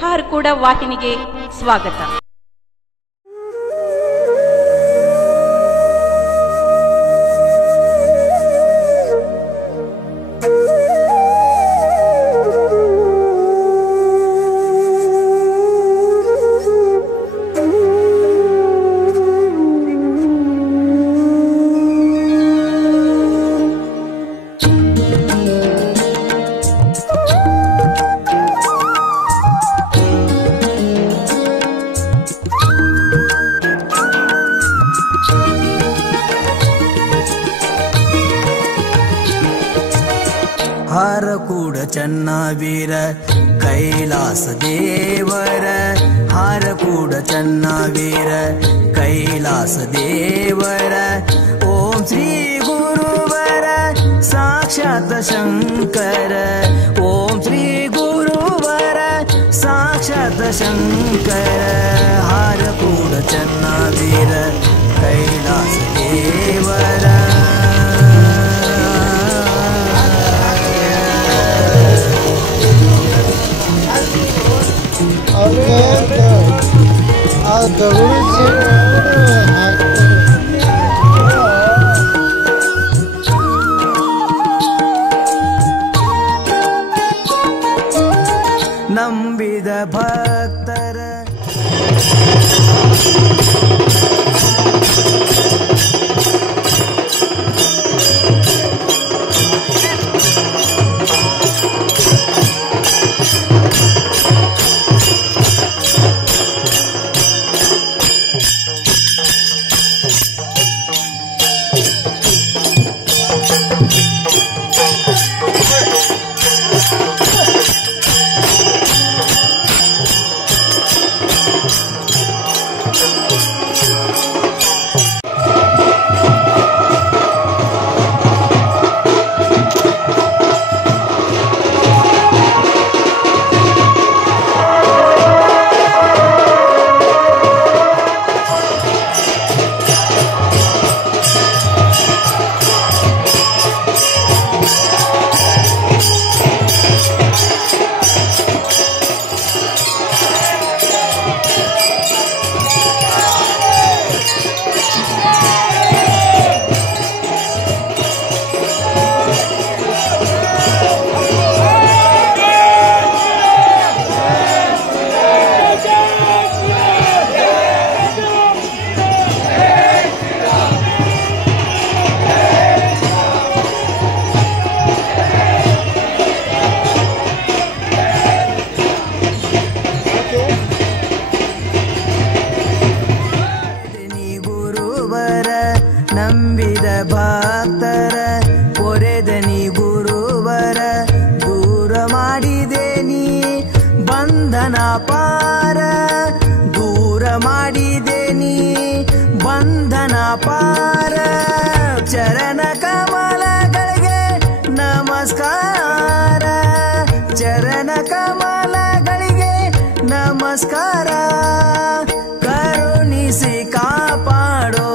ಹಾರಕೂಡ ವಾಹಿನಿಗೆ ಸ್ವಾಗತ. ಹಾರಕೂಡ ಚನ್ನವೀರ ಕೈಲಾಸ ದೇವರ, ಹಾರಕೂಡ ಚನ್ನವೀರ ಕೈಲಾಸ ದೇವರ. ಓಂ ಶ್ರೀ ಗುರುವರ ಸಾಕ್ಷಾತ್ ಶಂಕರ, ಓಂ ಶ್ರೀ ಗುರುವರ ಸಾಕ್ಷಾತ್ ಶಂಕರ. ಹಾರಕೂಡ ಚನ್ನವೀರ ಕೈಲಾಸ ದೇವರ. ನಂಬಿದ ಭಕ್ತರ ನಂಬಿದ ಭಕ್ತರ ಪೊರೆದನಿ ಗುರುವರ, ದೂರ ಮಾಡಿದೆ ನೀ ಬಂಧನ ಪಾರ, ದೂರ ಮಾಡಿದೆ ನೀ ಬಂಧನ ಪಾರ. ಚರಣ ಕಮಲಗಳಿಗೆ ನಮಸ್ಕಾರ, ಚರಣ ಕಮಲಗಳಿಗೆ ನಮಸ್ಕಾರ. ಕರುಣಿಸಿ ಕಾಪಾಡೋ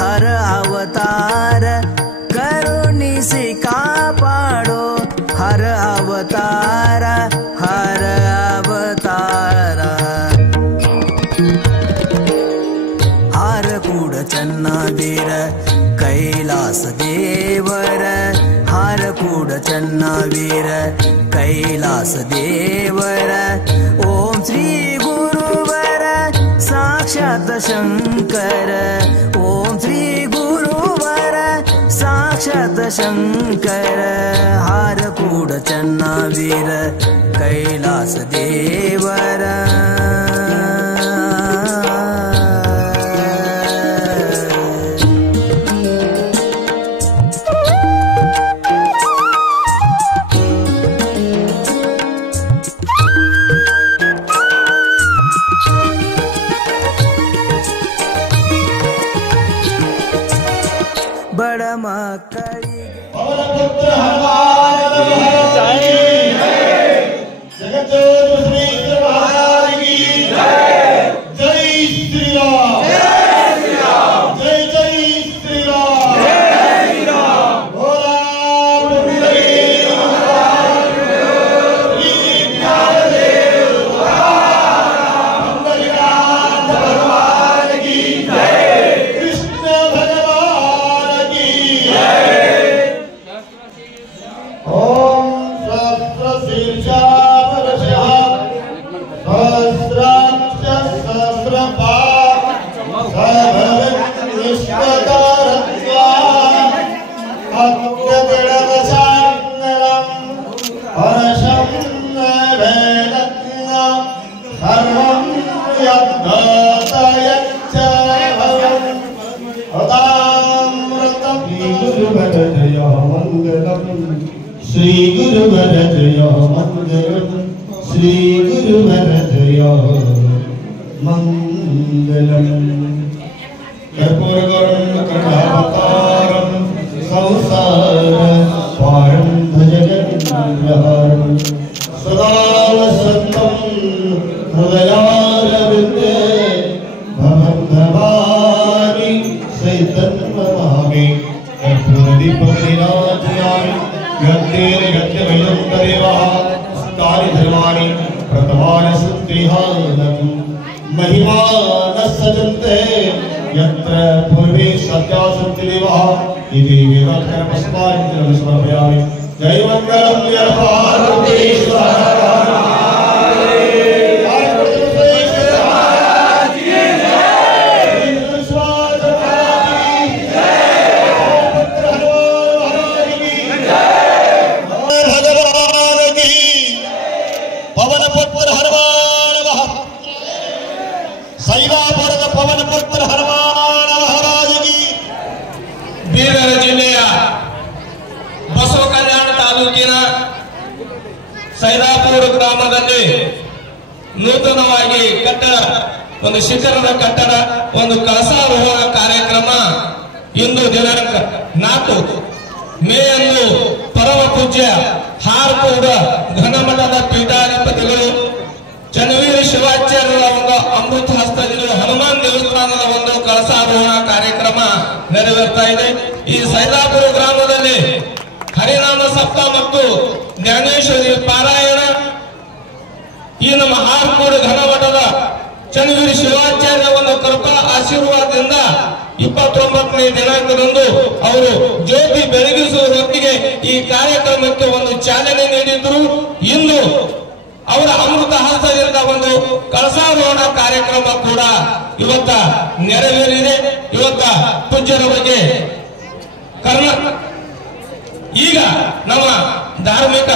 ಹರ ಅವತಾರ, ಕರುಣಿಸಿ ಕಾಪಾಡೋ ಹರ ಅವತಾರ, ಹರ ಅವತಾರ. ಹಾರಕೂಡ ಚನ್ನವೀರ ಕೈಲಾಸ ದೇವರ, ಹಾರಕೂಡ ಚನ್ನವೀರ ಕೈಲಾಸ ದೇವರ. ಓಂ ಶ್ರೀ ಗುರುವರ ಸಾಕ್ಷಾತ್ ಶಂಕರ, ಓಂ ಶ್ರೀ ಗುರುವರ ಸಾಕ್ಷಾತ್ ಶಂಕರ. ಹಾರಕೂಡ ಚನ್ನವೀರ ಕೈಲಾಸ ದೇವರ. ಬಡ ಮಕ್ಕಳಿಗೆ सर्वं यद्भूतयच्च भवन् अदामृतं गुरुवर जय मंगलम श्री गुरुवर जय मंगलम श्री गुरुवर जय मंगलम कर्पूरगौरं करुणावतारं संसार पारं भजगन्महारं सदा वसन्तं हृदयारविन्दे भवं भवानि सहितं नमामि कर्पूरदीपं निराजयामि गन्धेन गन्धमयं तदेवः अस्तानि धर्माणि प्रथमानि सुत्रिहानम् महिमा न सजन्ते यत्र पूर्वे सत्या सन्ति देवाः इति वेदान्तकर्मस्मान् समर्पयामि जय मङ्गलं जय पार्वतीश्वर ಸೈದಾಪುರದ ಪವನ ಪುತ್ರ ಹನುಮಾನ ಮಹಾರಾಜಗಿ. ಬೀದರ್ ಜಿಲ್ಲೆಯ ಬಸವ ಕಲ್ಯಾಣ ತಾಲೂಕಿನ ಸೈದಾಪುರ ಗ್ರಾಮದಲ್ಲಿ ನೂತನವಾಗಿ ಕಟ್ಟಡ, ಒಂದು ಶಿಖರದ ಕಟ್ಟಡ, ಒಂದು ಕಳಸಾರೋಹಣ ಕಾರ್ಯಕ್ರಮ ಇಂದು ದಿನಾಂಕ 4 ಮೇ ಅನ್ನು ಪರಮ ಪೂಜ್ಯ ಹಾರಕೂಡ ಘನಮಠದ ಪೀಠಾಧಿಪತಿಗಳು ಚನ್ನವೀರ ಶಿವಾಚಾರ್ಯರ ಒಂದು ಅಮೃತ ಹಸ್ತದಿಂದ ಹನುಮಾನ್ ದೇವಸ್ಥಾನದ ಒಂದು ಕಳಸಾರೋಹಣ ಕಾರ್ಯಕ್ರಮ ನೆರವೇರ್ತಾ ಇದೆ. ಈ ಸೈದಾಪುರ ಗ್ರಾಮದಲ್ಲಿ ಹರಿನಾಮ ಸಪ್ತಾಹ ಮತ್ತು ಜ್ಞಾನೇಶ್ವರಿ ಪಾರಾಯಣ ಈ ನಮ್ಮ ಹಾರಕೂಡ ಘನಮಠದ ಚನ್ನವೀರ ಶಿವಾಚಾರ್ಯ ಒಂದು ಕೃಪಾ ಆಶೀರ್ವಾದದಿಂದ 29ನೇ ದಿನಾಂಕದಂದು ಅವರು ಜ್ಯೋತಿ ಬೆಳಗಿಸುವ ಹೊತ್ತಿಗೆ ಈ ಕಾರ್ಯಕ್ರಮಕ್ಕೆ ಒಂದು ಚಾಲನೆ ನೀಡಿದ್ರು. ಇಂದು ಅವರ ಅಮೃತ ಹಸ್ತದಿಂದ ಒಂದು ಕಳಸಾರೋಹಣ ಕಾರ್ಯಕ್ರಮ ಕೂಡ ಇವತ್ತ ನೆರವೇರಿದೆ. ಇವತ್ತ ಪೂಜ್ಯರ ಬಗ್ಗೆ ಈಗ ನಮ್ಮ ಧಾರ್ಮಿಕ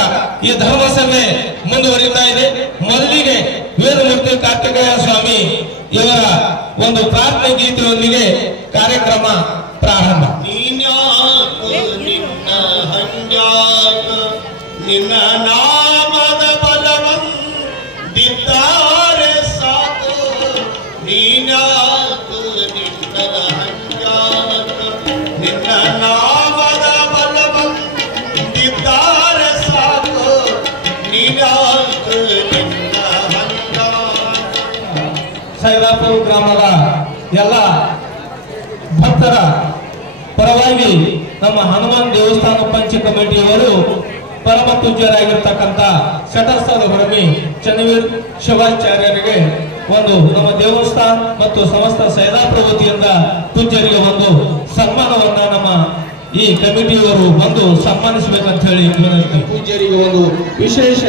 ಈ ಧರ್ಮ ಸಭೆ ಮುಂದುವರಿತಾ ಇದೆ. ಮೊದಲಿಗೆ ವೇದಮೂರ್ತಿ ಕಾರ್ತಿಕೇಯ ಸ್ವಾಮಿ ಇವರ ಒಂದು ಪ್ರಾರ್ಥನೆ ಗೀತೆಯೊಂದಿಗೆ ಕಾರ್ಯಕ್ರಮ ಪ್ರಾರಂಭ. ನಿನ್ನ ನಾಮದ ಬಲವಂದಿದ್ದಾರೆ ಸಾಕು, ನೀನಾಕು ನಿನ್ನ ಹಂಜಾಕ. ನಿನ್ನ ನಾಮದ ಬಲವಂದಿದ್ದಾರೆ ಸಾಕು, ನೀನಾಕು ನಿನ್ನ ಹಂಜಾಕ. ಸೈದಾಪುರ ಗ್ರಾಮದ ಎಲ್ಲ ಭಕ್ತರ ಪರವಾಗಿ ನಮ್ಮ ಹನುಮಾನ್ ದೇವಸ್ಥಾನ ಪಂಚ ಕಮಿಟಿಯವರು ಪರಮ ಪೂಜ್ಯರಾಗಿರ್ತಕ್ಕಂಥ ಶತಸ್ಥದ ಹೊರಮಿ ಚನ್ನವೀರ ಶಿವಾಚಾರ್ಯರಿಗೆ ಒಂದು ನಮ್ಮ ದೇವಸ್ಥಾನ ಮತ್ತು ಸಮಸ್ತ ಸೈದಾಪುರ ವತಿಯಿಂದ ಪೂಜ್ಯರಿಗೆ ಒಂದು ಸನ್ಮಾನವನ್ನ ನಮ್ಮ ಈ ಕಮಿಟಿಯವರು ಬಂದು ಸನ್ಮಾನಿಸಬೇಕಂತ ಹೇಳಿ ವಿನಂತಿ. ಪೂಜ್ಯರಿಗೆ ಒಂದು ವಿಶೇಷ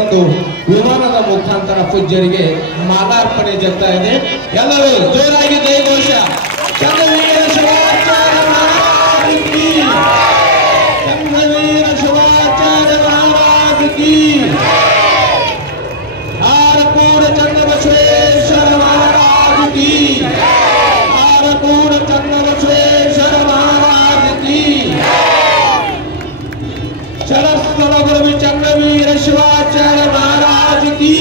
ಒಂದು ವಿಮಾನದ ಮುಖಾಂತರ ಪೂಜ್ಯರಿಗೆ ಮಾಲಾರ್ಪಣೆ ಜರುಗ್ತಾ ಇದೆ. ಎಲ್ಲರೂ ಜೋರಾಗಿ ಜಯಘೋಷ. ಚನ್ನವೀರ ಶಿವಾಚಾರ್ಯ ಮಹಾರಾಜ್ ಕಿ, ಚನ್ನವೀರ ಶಿವಾಚಾರ್ಯ ಮಹಾರಾಜ್ ಕಿ, ಹಾರಕೂಡ ಚನ್ನಬಸವೇಶ್ವರ ಮಹಾರಾಜ್ ಕಿ, ಹಾರಕೂಡ ಚನ್ನಬಸವೇಶ್ವರ ಮಹಾರಾಜ್ ಕಿ, ಶರಸ್ಥಲ ಗುರು ಚನ್ನವೀರ ಶಿವಾಚಾರ್ಯ ಮಹಾರಾಜ್ ಕಿ,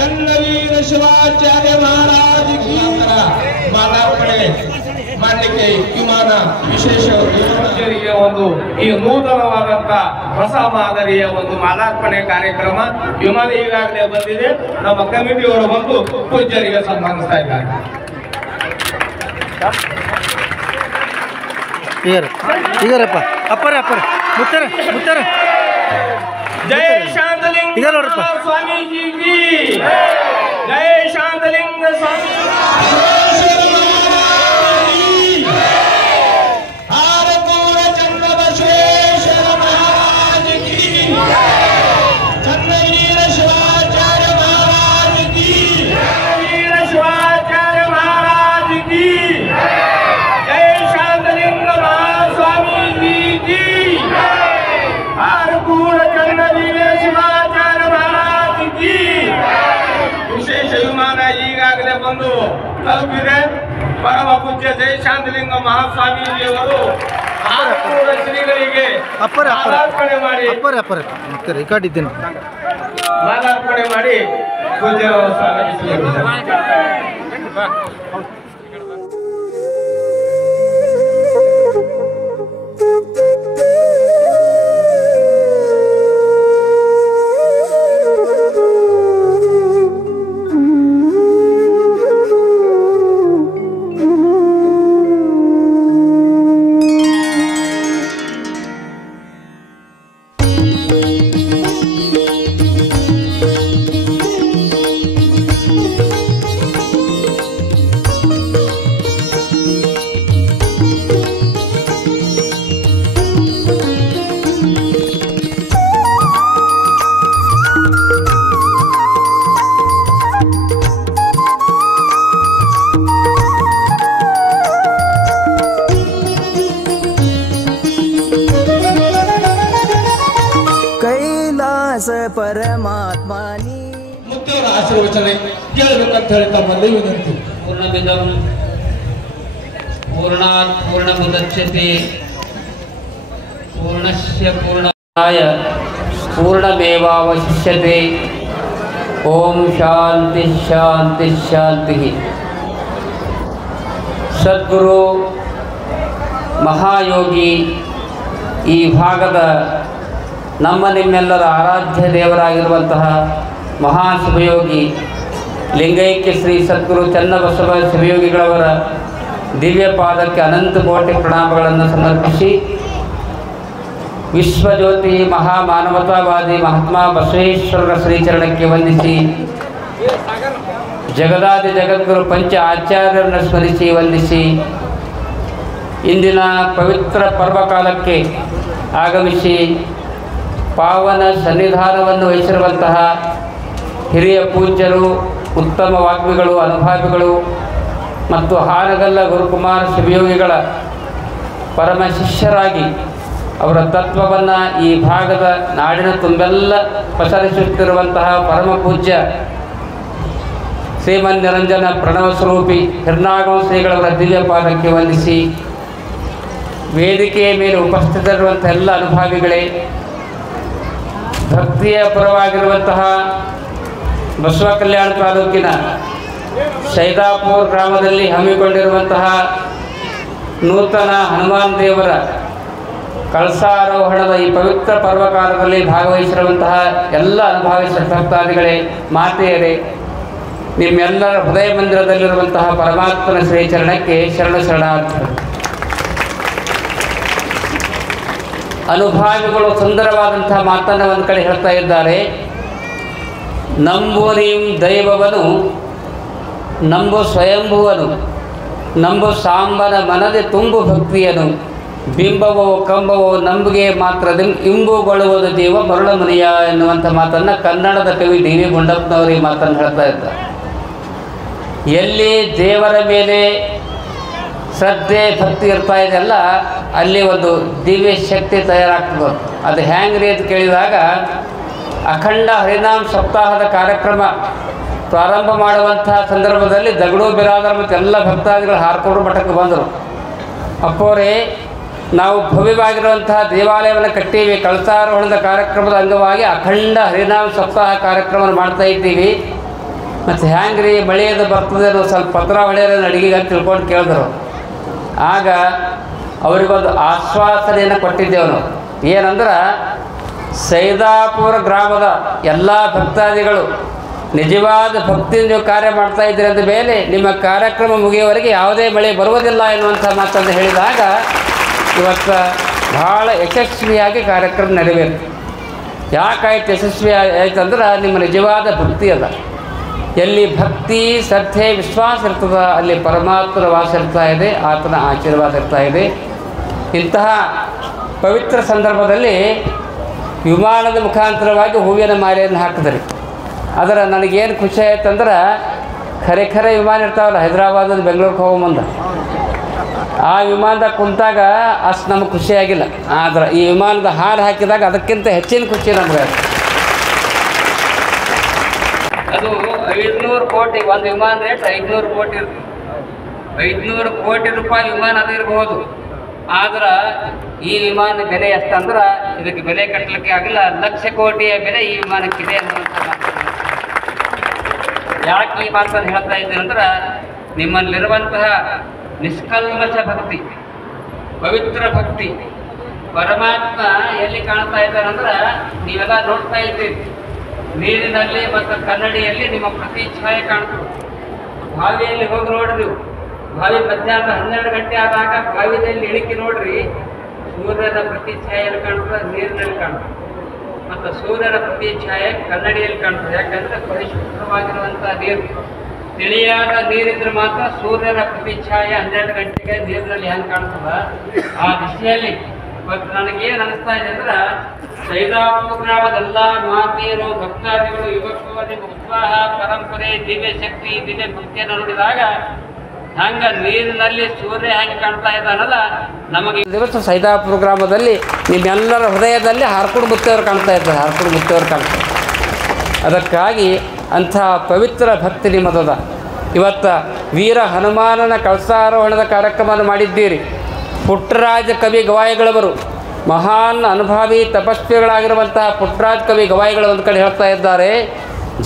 ಚನ್ನವೀರ ಶಿವಾಚಾರ್ಯ ಮಹಾರಾಜ್ ಕಿ. ಮಾಲಾರ್ಪಣೆ ಮಾಡಲಿಕ್ಕೆ ವಿಮಾನ ವಿಶೇಷ ಪೂಜ್ಯರಿಗೆ ಒಂದು ಈ ನೂತನವಾದಂತ ಹೊಸ ಮಾದರಿಯ ಒಂದು ಮಾಲಾರ್ಪಣೆ ಕಾರ್ಯಕ್ರಮ ವಿಮಾನ ಈಗಾಗಲೇ ಬಂದಿದೆ. ನಮ್ಮ ಕಮಿಟಿಯವರು ಬಂದು ಪೂಜ್ಯರಿಗೆ ಸನ್ಮಾನಿಸ್ತಾ ಇದ್ದಾರೆ. ಈಗರಪ್ಪ ಅಪ್ಪರೇ ಅಪ್ಪರೇ ಮುತ್ತಾರೆ ಮುತ್ತಾರೆ. ಜಯ ಶಾಂತಲಿಂಗ ಸ್ವಾಮೀಜಿ ಕಿ, ಜಯ ಶಾಂತಲಿಂಗ ಸ್ವಾಮಿ. ಹಾರಕೂಡ ಚನ್ನಬಸವೇಶ್ವರ ಮಹಾರಾಜ್ ಕಿ, ಚನ್ನವೀರ ಶಿವಾಚಾರ್ಯ ಮಹಾರಾಜ್ ಕಿ, ಚನ್ನವೀರ ಶಿವಾಚಾರ್ಯ ಮಹಾರಾಜ್ ಕಿ, ಜಯ ಶಾಂತಲಿಂಗ ಮಹಾಸ್ವಾಮೀಜಿ ಕಿ, ಹಾರಕೂಡ ಚನ್ನವೀರ ಶಿವಾಚಾರ್ಯ ಕಡೆ ಬಂದು ತಲುಪಿದೆ. ಪರಮ ಪೂಜ್ಯ ಜಯಶಾಂತಲಿಂಗ ಮಹಾಸ್ವಾಮೀಜಿಯವರು ಶ್ರೀಗಳಿಗೆ ಮಾಲಾರ್ಪಣೆ ಮಾಡಿ ಮಾಲಾರ್ಪಣೆ ಮಾಡಿ ಪೂಜ್ಯರವರು ಸ್ವಾಗತಿಸಿದರು. ಪರಮಾತ್ಮನಿ ಮುಖ್ಯವಾದ ಆಶೀರ್ವಚನ ಕೇಳಬೇಕಂತ ಹೇಳಿ ತಮ್ಮಲ್ಲಿ ವಿನಂತಿ. ಪೂರ್ಣಮಿದಂ ಪೂರ್ಣಾತ್ ಪೂರ್ಣಮುದಚ್ಯತೆ ಪೂರ್ಣಸ್ಯ ಪೂರ್ಣಾಯ ಪೂರ್ಣಮೇವಾವಶಿಷ್ಯತೆ. ಓಂ ಶಾಂತಿ ಶಾಂತಿ ಶಾಂತಿ. ಸದ್ಗುರು ಮಹಾಯೋಗಿ ಈ ಭಾಗದ ನಮ್ಮ ನಿಮ್ಮೆಲ್ಲರ ಆರಾಧ್ಯ ದೇವರಾಗಿರುವಂತಹ ಮಹಾಶಿವಯೋಗಿ ಲಿಂಗೈಕ್ಯ ಶ್ರೀ ಸದ್ಗುರು ಚನ್ನಬಸವ ಶಿವಯೋಗಿಗಳವರ ದಿವ್ಯ ಪಾದಕ್ಕೆ ಅನಂತ ಕೋಟಿ ಪ್ರಣಾಮಗಳನ್ನು ಸಮರ್ಪಿಸಿ, ವಿಶ್ವಜ್ಯೋತಿ ಮಹಾಮಾನವತಾವಾದಿ ಮಹಾತ್ಮ ಬಸವೇಶ್ವರರ ಶ್ರೀಚರಣಕ್ಕೆ ವಂದಿಸಿ, ಜಗದಾದಿ ಜಗದ್ಗುರು ಪಂಚ ಆಚಾರ್ಯರನ್ನು ಸ್ಮರಿಸಿ ವಂದಿಸಿ, ಇಂದಿನ ಪವಿತ್ರ ಪರ್ವಕಾಲಕ್ಕೆ ಆಗಮಿಸಿ ಪಾವನ ಸನ್ನಿಧಾನವನ್ನು ವಹಿಸಿರುವಂತಹ ಹಿರಿಯ ಪೂಜ್ಯರು, ಉತ್ತಮ ವಾಗ್ಮಿಗಳು, ಅನುಭಾವಿಗಳು ಮತ್ತು ಹಾನಗಲ್ಲ ಗುರುಕುಮಾರ ಶಿವಯೋಗಿಗಳ ಪರಮ ಶಿಷ್ಯರಾಗಿ ಅವರ ತತ್ವವನ್ನು ಈ ಭಾಗದ ನಾಡಿನ ತುಂಬೆಲ್ಲ ಪಸರಿಸುತ್ತಿರುವಂತಹ ಪರಮ ಪೂಜ್ಯ ಶ್ರೀಮನ್ ನಿರಂಜನ ಪ್ರಣವ ಸ್ವರೂಪಿ ಹಿರ್ನಾಗಮ ಶ್ರೀಗಳವರ ದಿವ್ಯ ಪಾದಕ್ಕೆ ವಂದಿಸಿ, ವೇದಿಕೆಯ ಮೇಲೆ ಉಪಸ್ಥಿತರಿರುವಂಥ ಎಲ್ಲ ಅನುಭಾವಿಗಳೇ, ಭಕ್ತಿಯ ಪರವಾಗಿರುವಂತಹ ಬಸವ ಕಲ್ಯಾಣ ತಾಲೂಕಿನ ಸೈದಾಪುರ ಗ್ರಾಮದಲ್ಲಿ ಹಮ್ಮಿಕೊಂಡಿರುವಂತಹ ನೂತನ ಹನುಮಾನ್ ದೇವರ ಕಳಸಾರೋಹಣದ ಈ ಪವಿತ್ರ ಪರ್ವಕಾಲದಲ್ಲಿ ಭಾಗವಹಿಸಿರುವಂತಹ ಎಲ್ಲ ಅನುಭಾವಿ ಭಕ್ತಾದಿಗಳೇ, ಮಾತೆಯರೇ, ನಿಮ್ಮೆಲ್ಲರ ಹೃದಯ ಮಂದಿರದಲ್ಲಿರುವಂತಹ ಪರಮಾತ್ಮನ ಶ್ರೀಚರಣಕ್ಕೆ ಶರಣಾರ್ಥಿಗಳು. ಅನುಭಾವಿಗಳು ಸುಂದರವಾದಂತಹ ಮಾತನ್ನು ಒಂದು ಕಡೆ ಹೇಳ್ತಾ ಇದ್ದಾರೆ. ನಂಬು ನೀಂ ದೈವವನು, ನಂಬು ಸ್ವಯಂಭುವನು, ನಂಬು ಸಾಂಬನ ಮನದೆ ತುಂಬು ಭಕ್ತಿಯನು, ಬಿಂಬವೋ ಕಂಬವೋ ನಂಬಿಗೆ ಮಾತ್ರದಿ ಇಂಬುಗೊಳ್ಳುವುದು ಜೀವ ಮರುಳ ಮುನಿಯ ಎನ್ನುವಂಥ ಮಾತನ್ನು ಕನ್ನಡದ ಕವಿ ಡಿ ವಿ ಗುಂಡಪ್ಪನವರು ಈ ಮಾತನ್ನು ಹೇಳ್ತಾ ಇದ್ದಾರೆ. ಎಲ್ಲಿ ದೇವರ ಮೇಲೆ ಶ್ರದ್ಧೆ ಭಕ್ತಿ ಇರ್ತಾ ಇದೆಯಲ್ಲ, ಅಲ್ಲಿ ಒಂದು ದಿವ್ಯ ಶಕ್ತಿ ತಯಾರಾಗ್ತದೆ. ಅದು ಹ್ಯಾಂಗ್ರಿ ಅಂತ ಕೇಳಿದಾಗ, ಅಖಂಡ ಹರಿನಾಮ ಸಪ್ತಾಹದ ಕಾರ್ಯಕ್ರಮ ಪ್ರಾರಂಭ ಮಾಡುವಂಥ ಸಂದರ್ಭದಲ್ಲಿ ದಗಡು ಬಿರಾದರ್ ಮತ್ತು ಎಲ್ಲ ಭಕ್ತಾದಿಗಳು ಹಾರ್ಕೊಂಡು ಮಠಕ್ಕೆ ಬಂದರು. ಅಪ್ಪೋರೇ, ನಾವು ಭವ್ಯವಾಗಿರುವಂತಹ ದೇವಾಲಯವನ್ನು ಕಟ್ಟೀವಿ, ಕಳಸಾರೋಹಣದ ಕಾರ್ಯಕ್ರಮದ ಅಂಗವಾಗಿ ಅಖಂಡ ಹರಿನಾಮ ಸಪ್ತಾಹ ಕಾರ್ಯಕ್ರಮ ಮಾಡ್ತಾ ಇದ್ದೀವಿ, ಮತ್ತು ಹ್ಯಾಂಗ್ರಿ ಮಳೆಯದು ಬರ್ತದೆ ಅನ್ನೋ ಸ್ವಲ್ಪ ಪತ್ರ ಹೊಳೆಯೋದನ್ನು ಅಡುಗೆಗೆ ಅಂತ ತಿಳ್ಕೊಂಡು ಕೇಳಿದ್ರು. ಆಗ ಅವರಿಗೊಂದು ಆಶ್ವಾಸನೆಯನ್ನು ಕೊಟ್ಟಿದ್ದೇವೆ ನಾವು. ಏನಂದ್ರೆ, ಸೈದಾಪುರ ಗ್ರಾಮದ ಎಲ್ಲ ಭಕ್ತಾದಿಗಳು ನಿಜವಾದ ಭಕ್ತಿಯಿಂದ ನೀವು ಕಾರ್ಯ ಮಾಡ್ತಾ ಇದ್ದೀರಿ ಅಂದ ಮೇಲೆ ನಿಮ್ಮ ಕಾರ್ಯಕ್ರಮ ಮುಗಿಯುವವರೆಗೆ ಯಾವುದೇ ಮಳೆ ಬರುವುದಿಲ್ಲ ಎನ್ನುವಂಥ ಮಾತನ್ನು ಹೇಳಿದಾಗ ಇವತ್ತು ಭಾಳ ಯಶಸ್ವಿಯಾಗಿ ಕಾರ್ಯಕ್ರಮ ನಡೆಯಬೇಕು. ಯಾಕಾಯ್ತು ಯಶಸ್ವಿ ಆಯ್ತಂದ್ರೆ, ನಿಮ್ಮ ನಿಜವಾದ ಭಕ್ತಿ ಅದ. ಎಲ್ಲಿ ಭಕ್ತಿ, ಶ್ರದ್ಧೆ, ವಿಶ್ವಾಸ ಇರ್ತದ ಅಲ್ಲಿ ಪರಮಾತ್ಮನ ವಾಸ ಇರ್ತಾ ಇದೆ, ಆತನ ಆಶೀರ್ವಾದ ಇರ್ತಾ ಇದೆ. ಇಂತಹ ಪವಿತ್ರ ಸಂದರ್ಭದಲ್ಲಿ ವಿಮಾನದ ಮುಖಾಂತರವಾಗಿ ಹೂವಿನ ಮಾಲೆಯನ್ನು ಹಾಕಿದ್ರಿ. ಅದರ ನನಗೇನು ಖುಷಿ ಆಯ್ತಂದ್ರೆ, ಖರೆ ವಿಮಾನ ಇರ್ತಾವಲ್ಲ ಹೈದರಾಬಾದಿಂದ ಬೆಂಗಳೂರಿಗೆ ಹೋಗೋ ಮುಂದೆ, ಆ ವಿಮಾನದಾಗ ಕುಂತಾಗ ಅಷ್ಟು ನಮಗೆ ಖುಷಿಯಾಗಿಲ್ಲ. ಆದ್ರೆ ಈ ವಿಮಾನದ ಹಾಲು ಹಾಕಿದಾಗ ಅದಕ್ಕಿಂತ ಹೆಚ್ಚಿನ ಖುಷಿ ನಮಗೆ. ಅದು 500 ಕೋಟಿ, ಒಂದು ವಿಮಾನ ರೇಟ್ 500 ಕೋಟಿ ಇರ್ತದೆ. 500 ಕೋಟಿ ರೂಪಾಯಿ ವಿಮಾನ ಅದು ಇರಬಹುದು. ಆದ್ರೆ ಈ ವಿಮಾನ ಬೆಲೆ ಎಷ್ಟಂದ್ರೆ ಇದಕ್ಕೆ ಬೆಲೆ ಕಟ್ಟಲಿಕ್ಕೆ ಆಗಲ್ಲ. 1 ಲಕ್ಷ ಕೋಟಿಯ ಬೆಲೆ ಈ ವಿಮಾನಕ್ಕಿದೆ ಅನ್ನುವಂಥ ಮಾತು. ಯಾಕೆ ಈ ಮಾತನ್ನು ಹೇಳ್ತಾ ಇದ್ದೀನಿ ಅಂದ್ರೆ, ನಿಮ್ಮಲ್ಲಿರುವಂತಹ ನಿಷ್ಕಲ್ಮಶ ಭಕ್ತಿ, ಪವಿತ್ರ ಭಕ್ತಿ, ಪರಮಾತ್ಮ ಎಲ್ಲಿ ಕಾಣ್ತಾ ಇದ್ದಾರಂದ್ರೆ ನೀವೆಲ್ಲ ನೋಡ್ತಾ ಇದ್ದೀರಿ. ನೀರಿನಲ್ಲಿ ಮತ್ತು ಕನ್ನಡಿಯಲ್ಲಿ ನಿಮ್ಮ ಪ್ರತಿ ಛಾಯೆ ಕಾಣ್ತದೆ. ಬಾವಿಯಲ್ಲಿ ಹೋಗಿ ನೋಡ್ರಿ ನೀವು. ಬಾವಿ ಮಧ್ಯಾಹ್ನ 12 ಗಂಟೆ ಆದಾಗ ಬಾವಿಯಲ್ಲಿ ಇಳಿಕೆ ನೋಡ್ರಿ, ಸೂರ್ಯನ ಪ್ರತಿ ಛಾಯೆಯಲ್ಲಿ ಕಾಣ್ತದೆ, ನೀರಿನಲ್ಲಿ ಕಾಣ್ತದೆ. ಮತ್ತು ಸೂರ್ಯನ ಪ್ರತಿ ಛಾಯೆ ಕನ್ನಡಿಯಲ್ಲಿ ಕಾಣ್ತದೆ. ಯಾಕಂದ್ರೆ ಪರಿಶುದ್ಧವಾಗಿರುವಂಥ ನೀರು, ತಿಳಿಯಾದ ನೀರಿದ್ರೆ ಮಾತ್ರ ಸೂರ್ಯನ ಪ್ರತಿ ಛಾಯೆ 12 ಗಂಟೆಗೆ ನೀರಿನಲ್ಲಿ ಹೆಂಗೆ ಕಾಣ್ತದ ಆ ದಿಶೆಯಲ್ಲಿ. ಬಟ್ ನನಗೇನು ಅನಿಸ್ತಾ ಇದೆ ಅಂದ್ರೆ, ಸೈದಾಪುರ ಗ್ರಾಮದ ಎಲ್ಲ ಮಾತೆಯರು, ಭಕ್ತಾದಿಗಳು, ಯುವಕರು ನಿಮ್ಮ ಉತ್ಸಾಹ, ಪರಂಪರೆ, ದಿವ್ಯ ಶಕ್ತಿ, ದಿವ್ಯ ಭಕ್ತಿಯನ್ನು ನೋಡಿದಾಗ ಹಂಗ ನೀರಿನಲ್ಲಿ ಸೂರ್ಯ ಹೆಂಗೆ ಕಾಣ್ತಾ ಇದ್ದಾನಲ್ಲ, ನಮಗೆ ದಿವಸ ಸೈದಾಪುರ ಗ್ರಾಮದಲ್ಲಿ ನಿಮ್ಮೆಲ್ಲರ ಹೃದಯದಲ್ಲಿ ಹಾರ್ಕುಡು ಮುತ್ತೇವರು ಕಾಣ್ತಾ ಇದ್ದಾರೆ. ಹಾರ್ಕುಡು ಮುತ್ತೇವರು ಕಾಣ್ತಾರೆ. ಅದಕ್ಕಾಗಿ ಅಂಥ ಪವಿತ್ರ ಭಕ್ತಿ ನಿಮ್ಮದದ. ಇವತ್ತು ವೀರ ಹನುಮಾನನ ಕಳಸಾರೋಹಣದ ಕಾರ್ಯಕ್ರಮವನ್ನು ಮಾಡಿದ್ದೀರಿ. ಪುಟ್ಟರಾಜ ಕವಿ ಗವಾಯಿಗಳವರು, ಮಹಾನ್ ಅನುಭಾವಿ ತಪಸ್ವಿಗಳಾಗಿರುವಂತಹ ಪುಟ್ಟರಾಜ ಕವಿ ಗವಾಯಿಗಳು ಒಂದು ಕಡೆ ಹೇಳ್ತಾ ಇದ್ದಾರೆ,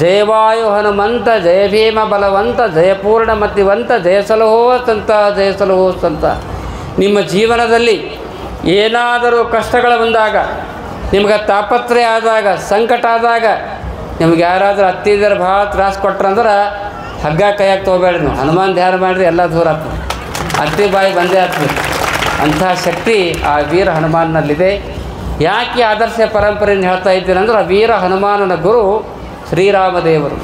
ಜಯವಾಯು ಹನುಮಂತ, ಜಯ ಭೀಮ ಬಲವಂತ, ಜಯಪೂರ್ಣ ಮತಿವಂತ, ಜಯಸಲಹೋ ಸಂತ, ಜಯಸಲಹೋ ಸಂತ. ನಿಮ್ಮ ಜೀವನದಲ್ಲಿ ಏನಾದರೂ ಕಷ್ಟಗಳು ಬಂದಾಗ, ನಿಮ್ಗೆ ತಾಪತ್ರಯ ಆದಾಗ, ಸಂಕಟ ಆದಾಗ, ನಿಮ್ಗೆ ಯಾರಾದರೂ ಹತ್ತಿದ್ರೆ ಭಾಳ ತ್ರಾಸು ಕೊಟ್ರಂದ್ರೆ ಹಗ್ಗ ಕೈಯಾಗಿ ತೊಗೋಬೇಡ್ರಿ. ನೀವು ಹನುಮಾನ್ ಧ್ಯಾನ ಮಾಡಿರಿ, ಎಲ್ಲ ದೂರ ಆಗ್ತದೆ. ಹತ್ತಿ ಬಾಯಿ ಬಂದೇ ಆಗ್ತದೆ. ಅಂಥ ಶಕ್ತಿ ಆ ವೀರ ಹನುಮಾನನಲ್ಲಿದೆ. ಯಾಕೆ ಆದರ್ಶ ಪರಂಪರೆಯನ್ನು ಹೇಳ್ತಾ ಇದ್ದೀನಿ ಅಂದ್ರೆ, ವೀರ ಹನುಮಾನನ ಗುರು ಶ್ರೀರಾಮದೇವರು.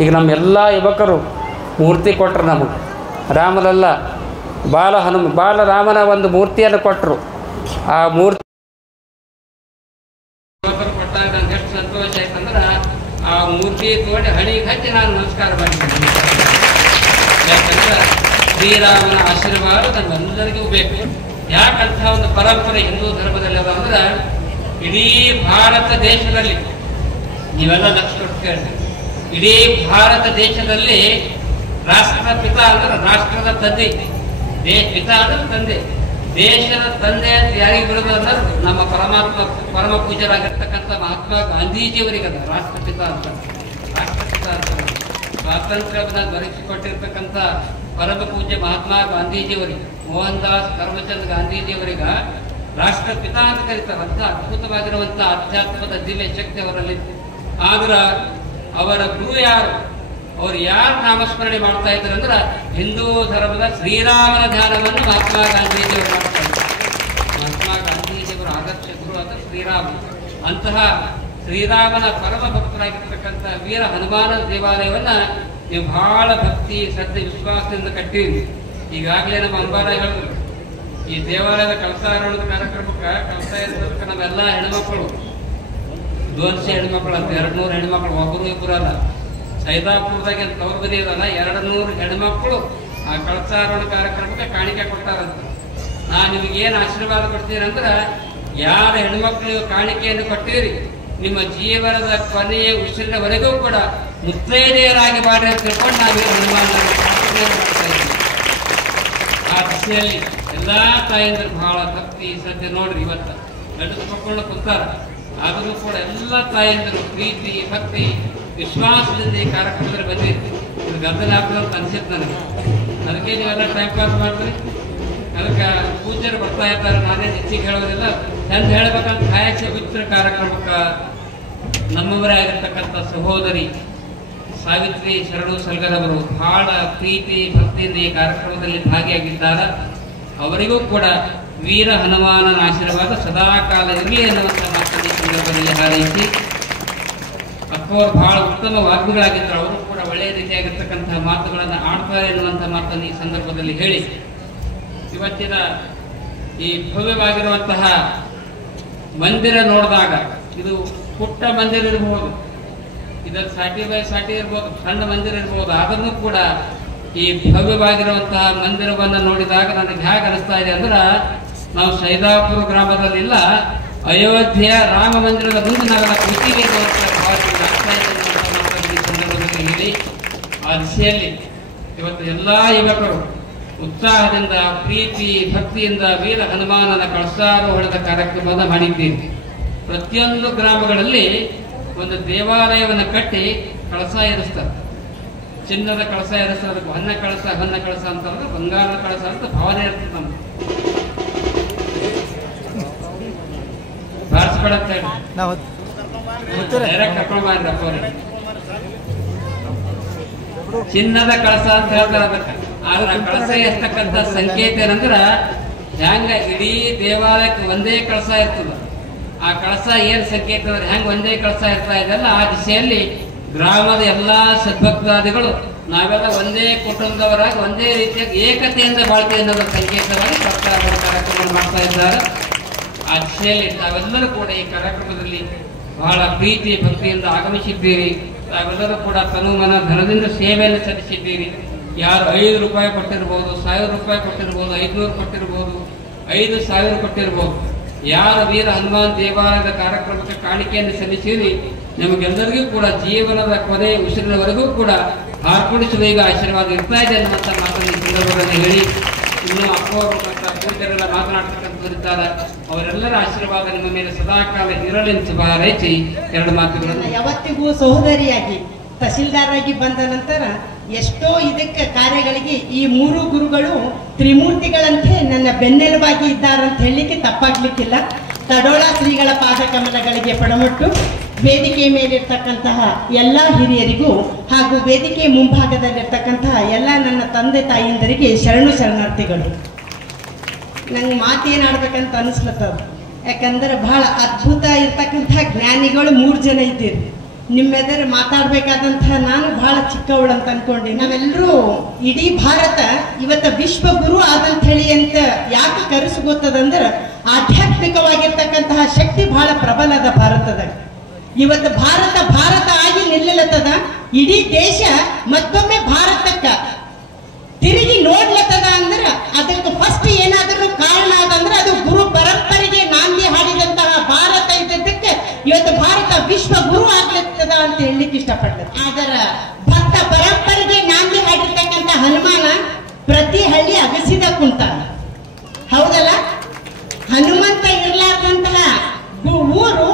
ಈಗ ನಮ್ಮೆಲ್ಲ ಯುವಕರು ಮೂರ್ತಿ ಕೊಟ್ಟರು ನಮಗೆ. ರಾಮನಲ್ಲ, ಬಾಲರಾಮನ ಒಂದು ಮೂರ್ತಿಯನ್ನು ಕೊಟ್ಟರು. ಆ ಮೂರ್ತಿ ಯುವಕರು ಕೊಟ್ಟಾಗ ನಂಗೆ ಎಷ್ಟು ಸಂತೋಷ ಆಯ್ತಂದ್ರೆ, ಆ ಮೂರ್ತಿ ತೋಡಿ ಹಣಿಗೆ ಹಚ್ಚಿ ನಾನು ನಮಸ್ಕಾರ ಮಾಡ್ತೀನಿ. ಯಾಕಂದ್ರೆ ಶ್ರೀರಾಮನ ಆಶೀರ್ವಾದ ನಮ್ಮೆಲ್ಲರಿಗೂ ಬೇಕು. ಯಾಕಂತ ಒಂದು ಪರಂಪರೆ ಹಿಂದೂ ಧರ್ಮದಲ್ಲಿ ಅದ ಅಂದ್ರೆ, ಇಡೀ ಭಾರತ ದೇಶದಲ್ಲಿ ನೀವೆಲ್ಲ ಲಕ್ಷ ಕೇಳ್ತೀವಿ, ಇಡೀ ಭಾರತ ದೇಶದಲ್ಲಿ ರಾಷ್ಟ್ರಪಿತ ಅಂದ್ರೆ ರಾಷ್ಟ್ರದ ತಂದೆ, ಪಿತ ಅಂದ್ರೆ ತಂದೆ, ದೇಶದ ತಂದೆ ಅಂತ ಯಾರಿಗೆ ಬಿಡೋದು ಅಂದ್ರೆ ನಮ್ಮ ಪರಮ ಪೂಜ್ಯರಾಗಿರ್ತಕ್ಕಂಥ ಮಹಾತ್ಮ ಗಾಂಧೀಜಿಯವರಿಗದ ರಾಷ್ಟ್ರಪಿತ ಅಂತ. ರಾಷ್ಟ್ರಪಿತ ಅಂತ ಸ್ವಾತಂತ್ರ್ಯವನ್ನು ದೊರಕಿಸಿಕೊಟ್ಟಿರ್ತಕ್ಕಂಥ ಪರಮ ಪೂಜ್ಯ ಮಹಾತ್ಮ ಗಾಂಧೀಜಿಯವರಿಗೆ, ಮೋಹನ್ ದಾಸ್ ಕರಮಚಂದ್ ಗಾಂಧೀಜಿಯವರಿಗ ರಾಷ್ಟ್ರಪಿತ ಅಂತ ಕರೀತಾರೆ. ಅಂತ ಅದ್ಭುತವಾಗಿರುವಂಥ ಆಧ್ಯಾತ್ಮದ ದಿವ್ಯ ಶಕ್ತಿ ಅವರಲ್ಲಿತ್ತು. ಆದ್ರೆ ಅವರ ಗುರು ಯಾರು, ಅವ್ರು ಯಾರು ನಾಮಸ್ಮರಣೆ ಮಾಡ್ತಾ ಇದ್ದಾರೆ ಅಂದ್ರೆ, ಹಿಂದೂ ಧರ್ಮದ ಶ್ರೀರಾಮನ ಧ್ಯಾನವನ್ನು ಮಹಾತ್ಮ ಗಾಂಧೀಜಿಯವರು ಮಾಡ್ತಾ ಇದ್ದಾರೆ. ಮಹಾತ್ಮ ಗಾಂಧೀಜಿಯವರ ಆದರ್ಶ ಗುರು ಅಂದ್ರೆ ಶ್ರೀರಾಮ. ಅಂತಹ ಶ್ರೀರಾಮನ ಪರಮ ಭಕ್ತರಾಗಿರ್ತಕ್ಕಂಥ ವೀರ ಹನುಮಾನ ದೇವಾಲಯವನ್ನ ನೀವು ಬಹಳ ಭಕ್ತಿ, ಶ್ರದ್ಧೆ, ವಿಶ್ವಾಸದಿಂದ ಕಟ್ಟಿರಿ. ಈಗಾಗಲೇ ನಮ್ಮ ಅಂಬಾರ ಹೇಳಿದ್ರು, ಈ ದೇವಾಲಯದ ಕಳಸಾರೋಹಣದ ಕಾರ್ಯಕ್ರಮಕ್ಕೆ ಕಳಸ ಇರೋದಕ್ಕೆ ನಾವೆಲ್ಲ ಹೆಣ್ಮಕ್ಳು 200 ಹೆಣ್ಮಕ್ಳು ಅಂತ, 200 ಹೆಣ್ಮಕ್ಳು, ಒಬ್ಬರು ಇಬ್ಬರು ಅಲ್ಲ. ಸೈದಾಪುರದಾಗ ತವರು ಬದಿ ಇರಲ್ಲ, 200 ಹೆಣ್ಮಕ್ಳು ಆ ಕಳಸಾರೋಹಣ ಕಾರ್ಯಕ್ರಮಕ್ಕೆ ಕಾಣಿಕೆ ಕೊಟ್ಟಾರಂತ. ನಾನು ನಿಮಗೇನು ಆಶೀರ್ವಾದ ಕೊಡ್ತೀನಿ ಅಂದ್ರೆ, ಯಾರ ಹೆಣ್ಮಕ್ಳು ನೀವು ಕಾಣಿಕೆಯನ್ನು ಕೊಟ್ಟಿರಿ, ನಿಮ್ಮ ಜೀವನದ ಕೊನೆಯ ಉಸಿರಿನವರೆಗೂ ಕೂಡ ಮುತ್ತೈದೆಯರಾಗಿ ಮಾಡಿ ಅಂತ ತಿಳ್ಕೊಂಡು ನಾವು ಹನುಮಾನ ಮಾಡ್ತಾ ಇದ್ದೀವಿ. ಆ ದಿಶೆಯಲ್ಲಿ ಎಲ್ಲ ತಾಯಂದರು ಬಹಳ ಭಕ್ತಿ ಶ್ರದ್ಧೆ ನೋಡ್ರಿ. ಇವತ್ತು ನಡೆಸ್ಕೊಂಡು ಕುಂತಾರ, ಆದರೂ ಕೂಡ ಎಲ್ಲ ತಾಯಂದರು ಪ್ರೀತಿ, ಭಕ್ತಿ, ವಿಶ್ವಾಸದಿಂದ ಈ ಕಾರ್ಯಕ್ರಮದಲ್ಲಿ ಬಂದಿರ್ತೀವಿ. ಇದು ಗದ್ದಲ ಹಾಕೋದು ಅಂತ ಅನ್ಸುತ್ತೆ ನನಗೆ. ಅದಕ್ಕೆ ನೀವೆಲ್ಲ ಟೈಮ್ ಪಾಸ್ ಮಾಡಿದ್ರಿ. ಅದಕ್ಕೆ ಪೂಜ್ಯರು ಬರ್ತಾ ಇರ್ತಾರೆ, ನಾನೇ ಹೆಚ್ಚಿಗೆ ಹೇಳೋದಿಲ್ಲ. ಚಂದ ಹೇಳ್ಬೇಕಂತ ಕಾಯಕ ಬಿತ್ತರ ಕಾರ್ಯಕ್ರಮಕ್ಕೆ ನಮ್ಮವರೇ ಆಗಿರ್ತಕ್ಕಂಥ ಸಹೋದರಿ ಸಾವಿತ್ರಿ ಶರಣು ಸಲ್ಗರವರು ಬಹಳ ಪ್ರೀತಿ ಭಕ್ತಿಯಿಂದ ಈ ಕಾರ್ಯಕ್ರಮದಲ್ಲಿ ಭಾಗಿಯಾಗಿದ್ದಾರೆ. ಅವರಿಗೂ ಕೂಡ ವೀರ ಹನುಮಾನನ ಆಶೀರ್ವಾದ ಸದಾಕಾಲ ಇರಲಿ ಎನ್ನುವಂಥ ಮಾತನ್ನು ಈ ಸಂದರ್ಭದಲ್ಲಿ ಹಾರೈಸಿ, ಅಕ್ಕವರು ಬಹಳ ಉತ್ತಮ ವಾಗ್ಮಿಗಳಾಗಿದ್ದರು. ಅವರು ಕೂಡ ಒಳ್ಳೆಯ ರೀತಿಯಾಗಿರ್ತಕ್ಕಂತಹ ಮಾತುಗಳನ್ನು ಆಡ್ತಾರೆ ಎನ್ನುವಂಥ ಮಾತನ್ನು ಈ ಸಂದರ್ಭದಲ್ಲಿ ಹೇಳಿ, ಇವತ್ತಿನ ಈ ಭವ್ಯವಾಗಿರುವಂತಹ ಮಂದಿರ ನೋಡಿದಾಗ, ಇದು ಪುಟ್ಟ ಮಂದಿರ ಇರಬಹುದು, ಇದನ್ನು ಸಾಟಿ ಬೈ ಸಾಟಿ ಇರ್ಬೋದು, ಸಣ್ಣ ಮಂದಿರ ಇರ್ಬೋದು, ಆದರೂ ಕೂಡ ಈ ಭವ್ಯವಾಗಿರುವಂತಹ ಮಂದಿರವನ್ನು ನೋಡಿದಾಗ ನನಗೆ ಹೇಗೆ ಅನಿಸ್ತಾ ಇದೆ ಅಂದ್ರೆ, ನಾವು ಸೈದಾಪುರ ಗ್ರಾಮದಲ್ಲಿಲ್ಲ, ಅಯೋಧ್ಯೆಯ ರಾಮ ಮಂದಿರದ ಮುಂದೆ ನಾವೆಲ್ಲ ಕೂತೀವಿ ಅನ್ನುವಂಥ ಭಾವನೆ ಆಗ್ತಾ ಇದೆ ಅನ್ನುವಂಥ ಮಾತನ್ನು ಈ ಸಂದರ್ಭದಲ್ಲಿ ಆ ದಿಶೆಯಲ್ಲಿ ಇವತ್ತು ಎಲ್ಲ ಯುವಕರು ಉತ್ಸಾಹದಿಂದ ಪ್ರೀತಿ ಭಕ್ತಿಯಿಂದ ವೀರ ಹನುಮಾನನ ಕಳಸಾರೋಹಣದ ಕಾರ್ಯಕ್ರಮವನ್ನು ಮಾಡಿದ್ದೀರಿ. ಪ್ರತಿಯೊಂದು ಗ್ರಾಮಗಳಲ್ಲಿ ಒಂದು ದೇವಾಲಯವನ್ನು ಕಟ್ಟಿ ಕಳಸ ಏರಿಸ್ತಾರೆ. ಚಿನ್ನದ ಕಳಸ ಏರಿಸ್ತಾರೆ, ಹೊನ್ನ ಕಳಸ ಅಂತ ಬಂಗಾರದ ಕಳಸ ಅಂತ ಭಾವನೆ ಇರ್ತದೆ. ನಮ್ಗೆ ಬಾರಿಸ್ಬೇಡಂತ ಹೇಳಿ ನಾವು ಡೈರೆಕ್ಟ್ ಕರ್ಕೊಂಡು ಮಾಡ್ರಿ ಅಪ್ಪ ಅವ್ರಿಗೆ. ಚಿನ್ನದ ಕಳಸ ಅಂತ ಹೇಳ್ತಾರೆ ಅದಕ್ಕೆ. ಆದ್ರೆ ಆ ಕಳಸ ಇರ್ತಕ್ಕಂಥ ಸಂಕೇತ ಏನಂದ್ರ ಹೆಂಗ ಇಡೀ ದೇವಾಲಯಕ್ಕೆ ಒಂದೇ ಕಳಸ ಇರ್ತದ. ಆ ಕಳಸ ಏನ್ ಸಂಕೇತ ಅಂದ್ರೆ ಹೆಂಗ ಒಂದೇ ಕಳಸ ಇರ್ತಾ ಇದೆಲ್ಲ ಆ ದಿಶೆಯಲ್ಲಿ ಗ್ರಾಮದ ಎಲ್ಲಾ ಸದ್ಭಕ್ತಾದಿಗಳು ನಾವೆಲ್ಲ ಒಂದೇ ಕುಟುಂಬದವರಾಗಿ ಒಂದೇ ರೀತಿಯಾಗಿ ಏಕತೆಯಿಂದ ಬಾಳ್ತೀವಿ ಅನ್ನೋದ್ರ ಸಂಕೇತವಾಗಿ ಕಾರ್ಯಕ್ರಮ ಮಾಡ್ತಾ ಇದ್ದಾರೆ. ಆ ದಿಶೆಯಲ್ಲಿ ತಾವೆಲ್ಲರೂ ಕೂಡ ಈ ಕಾರ್ಯಕ್ರಮದಲ್ಲಿ ಬಹಳ ಪ್ರೀತಿ ಭಕ್ತಿಯಿಂದ ಆಗಮಿಸಿದ್ದೀರಿ. ತಾವೆಲ್ಲರೂ ಕೂಡ ತನು ಮನ ಧನದಿಂದ ಸೇವೆಯನ್ನು ಸಲ್ಲಿಸಿದ್ದೀರಿ. ಯಾರು 5 ರೂಪಾಯಿ ಕೊಟ್ಟಿರ್ಬೋದು, 1000 ರೂಪಾಯಿ ಕೊಟ್ಟಿರ್ಬೋದು, 500 ಕೊಟ್ಟಿರ್ಬೋದು, 5000 ಕೊಟ್ಟಿರ್ಬೋದು. ಯಾರು ವೀರ ಹನುಮಾನ್ ದೇವಾಲಯದ ಕಾರ್ಯಕ್ರಮಕ್ಕೆ ಕಾಣಿಕೆಯನ್ನು ಸಲ್ಲಿಸಿರಿ ನಿಮಗೆಲ್ಲರಿಗೂ ಕೂಡ ಜೀವನದ ಕೊನೆ ಉಸಿರಿನವರೆಗೂ ಕೂಡ ಹಾರ್ಪಡಿಸುವ ಈಗ ಆಶೀರ್ವಾದ ಇರ್ತಾ ಇದೆ ಅನ್ನುವಂಥ ಮಾತನ್ನು ಈ ಸಂದರ್ಭದಲ್ಲಿ ಹೇಳಿ, ಇನ್ನು ಅಪ್ಪವರು ಮತ್ತು ಪೂಜ್ಯರೆಲ್ಲ ಮಾತನಾಡ್ತಕ್ಕಂಥವರಿದ್ದಾರೆ. ಅವರೆಲ್ಲರ ಆಶೀರ್ವಾದ ನಿಮ್ಮ ಮೇಲೆ ಸದಾಕಾಲ ಇರಲೆಂದು ಶುಭ ಹಾರೈಸಿ 2 ಮಾತುಗಳನ್ನು. ಯಾವತ್ತಿಗೂ ಸಹೋದರಿಯಾಗಿ ತಹಶೀಲ್ದಾರಾಗಿ ಬಂದ ನಂತರ ಎಷ್ಟೋ ಇದಕ್ಕೆ ಕಾರ್ಯಗಳಿಗೆ ಈ 3 ಗುರುಗಳು ತ್ರಿಮೂರ್ತಿಗಳಂತೆ ನನ್ನ ಬೆನ್ನೆಲುಬಾಗಿ ಇದ್ದಾರಂತ ಹೇಳಲಿಕ್ಕೆ ತಪ್ಪಾಗ್ಲಿಕ್ಕಿಲ್ಲ. ತಡೋಳ ಶ್ರೀಗಳ ಪಾದ ಕಮಲಗಳಿಗೆ ಪಡಮಟ್ಟು ವೇದಿಕೆ ಮೇಲಿರ್ತಕ್ಕಂತಹ ಎಲ್ಲ ಹಿರಿಯರಿಗೂ ಹಾಗೂ ವೇದಿಕೆ ಮುಂಭಾಗದಲ್ಲಿರ್ತಕ್ಕಂತಹ ಎಲ್ಲ ನನ್ನ ತಂದೆ ತಾಯಿಯಂದರಿಗೆ ಶರಣಾರ್ಥಿಗಳು. ನಂಗೆ ಮಾತೇನಾಡ್ಬೇಕಂತ ಅನಿಸ್ಲತ್ತದ. ಯಾಕಂದ್ರೆ ಬಹಳ ಅದ್ಭುತ ಇರ್ತಕ್ಕಂತಹ ಜ್ಞಾನಿಗಳು 3 ಜನ ಇದ್ದೀರಿ. ನಿಮ್ಮೆದುರು ಮಾತಾಡ್ಬೇಕಾದಂತಹ ನಾನು ಬಹಳ ಚಿಕ್ಕವಳು ಅಂತ ಅನ್ಕೊಂಡೆ. ನಾವೆಲ್ಲರೂ ಇಡೀ ಭಾರತ ಇವತ್ತು ವಿಶ್ವಗುರು ಆದಂತ ಹೇಳಿ ಅಂತ ಯಾಕೆ ಕರೆಸ್ಕೊತದಂದ್ರೆ ಆಧ್ಯಾತ್ಮಿಕವಾಗಿರ್ತಕ್ಕಂತಹ ಶಕ್ತಿ ಬಹಳ ಪ್ರಬಲ ಅದ ಭಾರತದಾಗ. ಇವತ್ತು ಭಾರತ ಆಗಿ ನಿಲ್ಲಲತ್ತದ. ಇಡೀ ದೇಶ ಮತ್ತೊಮ್ಮೆ ಭಾರತಕ್ಕ ತಿರುಗಿ ನೋಡ್ಲತ್ತದ ಅಂದ್ರೆ ಅದಕ್ಕೆ ಫಸ್ಟ್ ಏನಾದರೂ ಕಾರಣ ಅದಂದ್ರೆ ಅದು ಗುರು ಪರಂಪರೆಗೆ ನಾಂದಿ ಹಾಡಿದಂತಹ ಭಾರತ ಇದ್ದದಕ್ಕೆ ಇವತ್ತು ಭಾರತ ವಿಶ್ವ ಗುರು ಆಗ್ಲತ್ತದ ಅಂತ ಹೇಳಲಿಕ್ಕೆ ಇಷ್ಟಪಡ್ತದೆ. ಅದರ ಭಕ್ತ ಪರಂಪರೆಗೆ ನಾಂದಿ ಹಾಡಿರ್ತಕ್ಕಂಥ ಹನುಮಾನ ಪ್ರತಿ ಹಳ್ಳಿ ಅಗಸಿದ ಕುಂತಾನ. ಹೌದಲ್ಲ? ಹನುಮಂತ ಇರ್ಲಾರ್ದಂತಹ ಊರು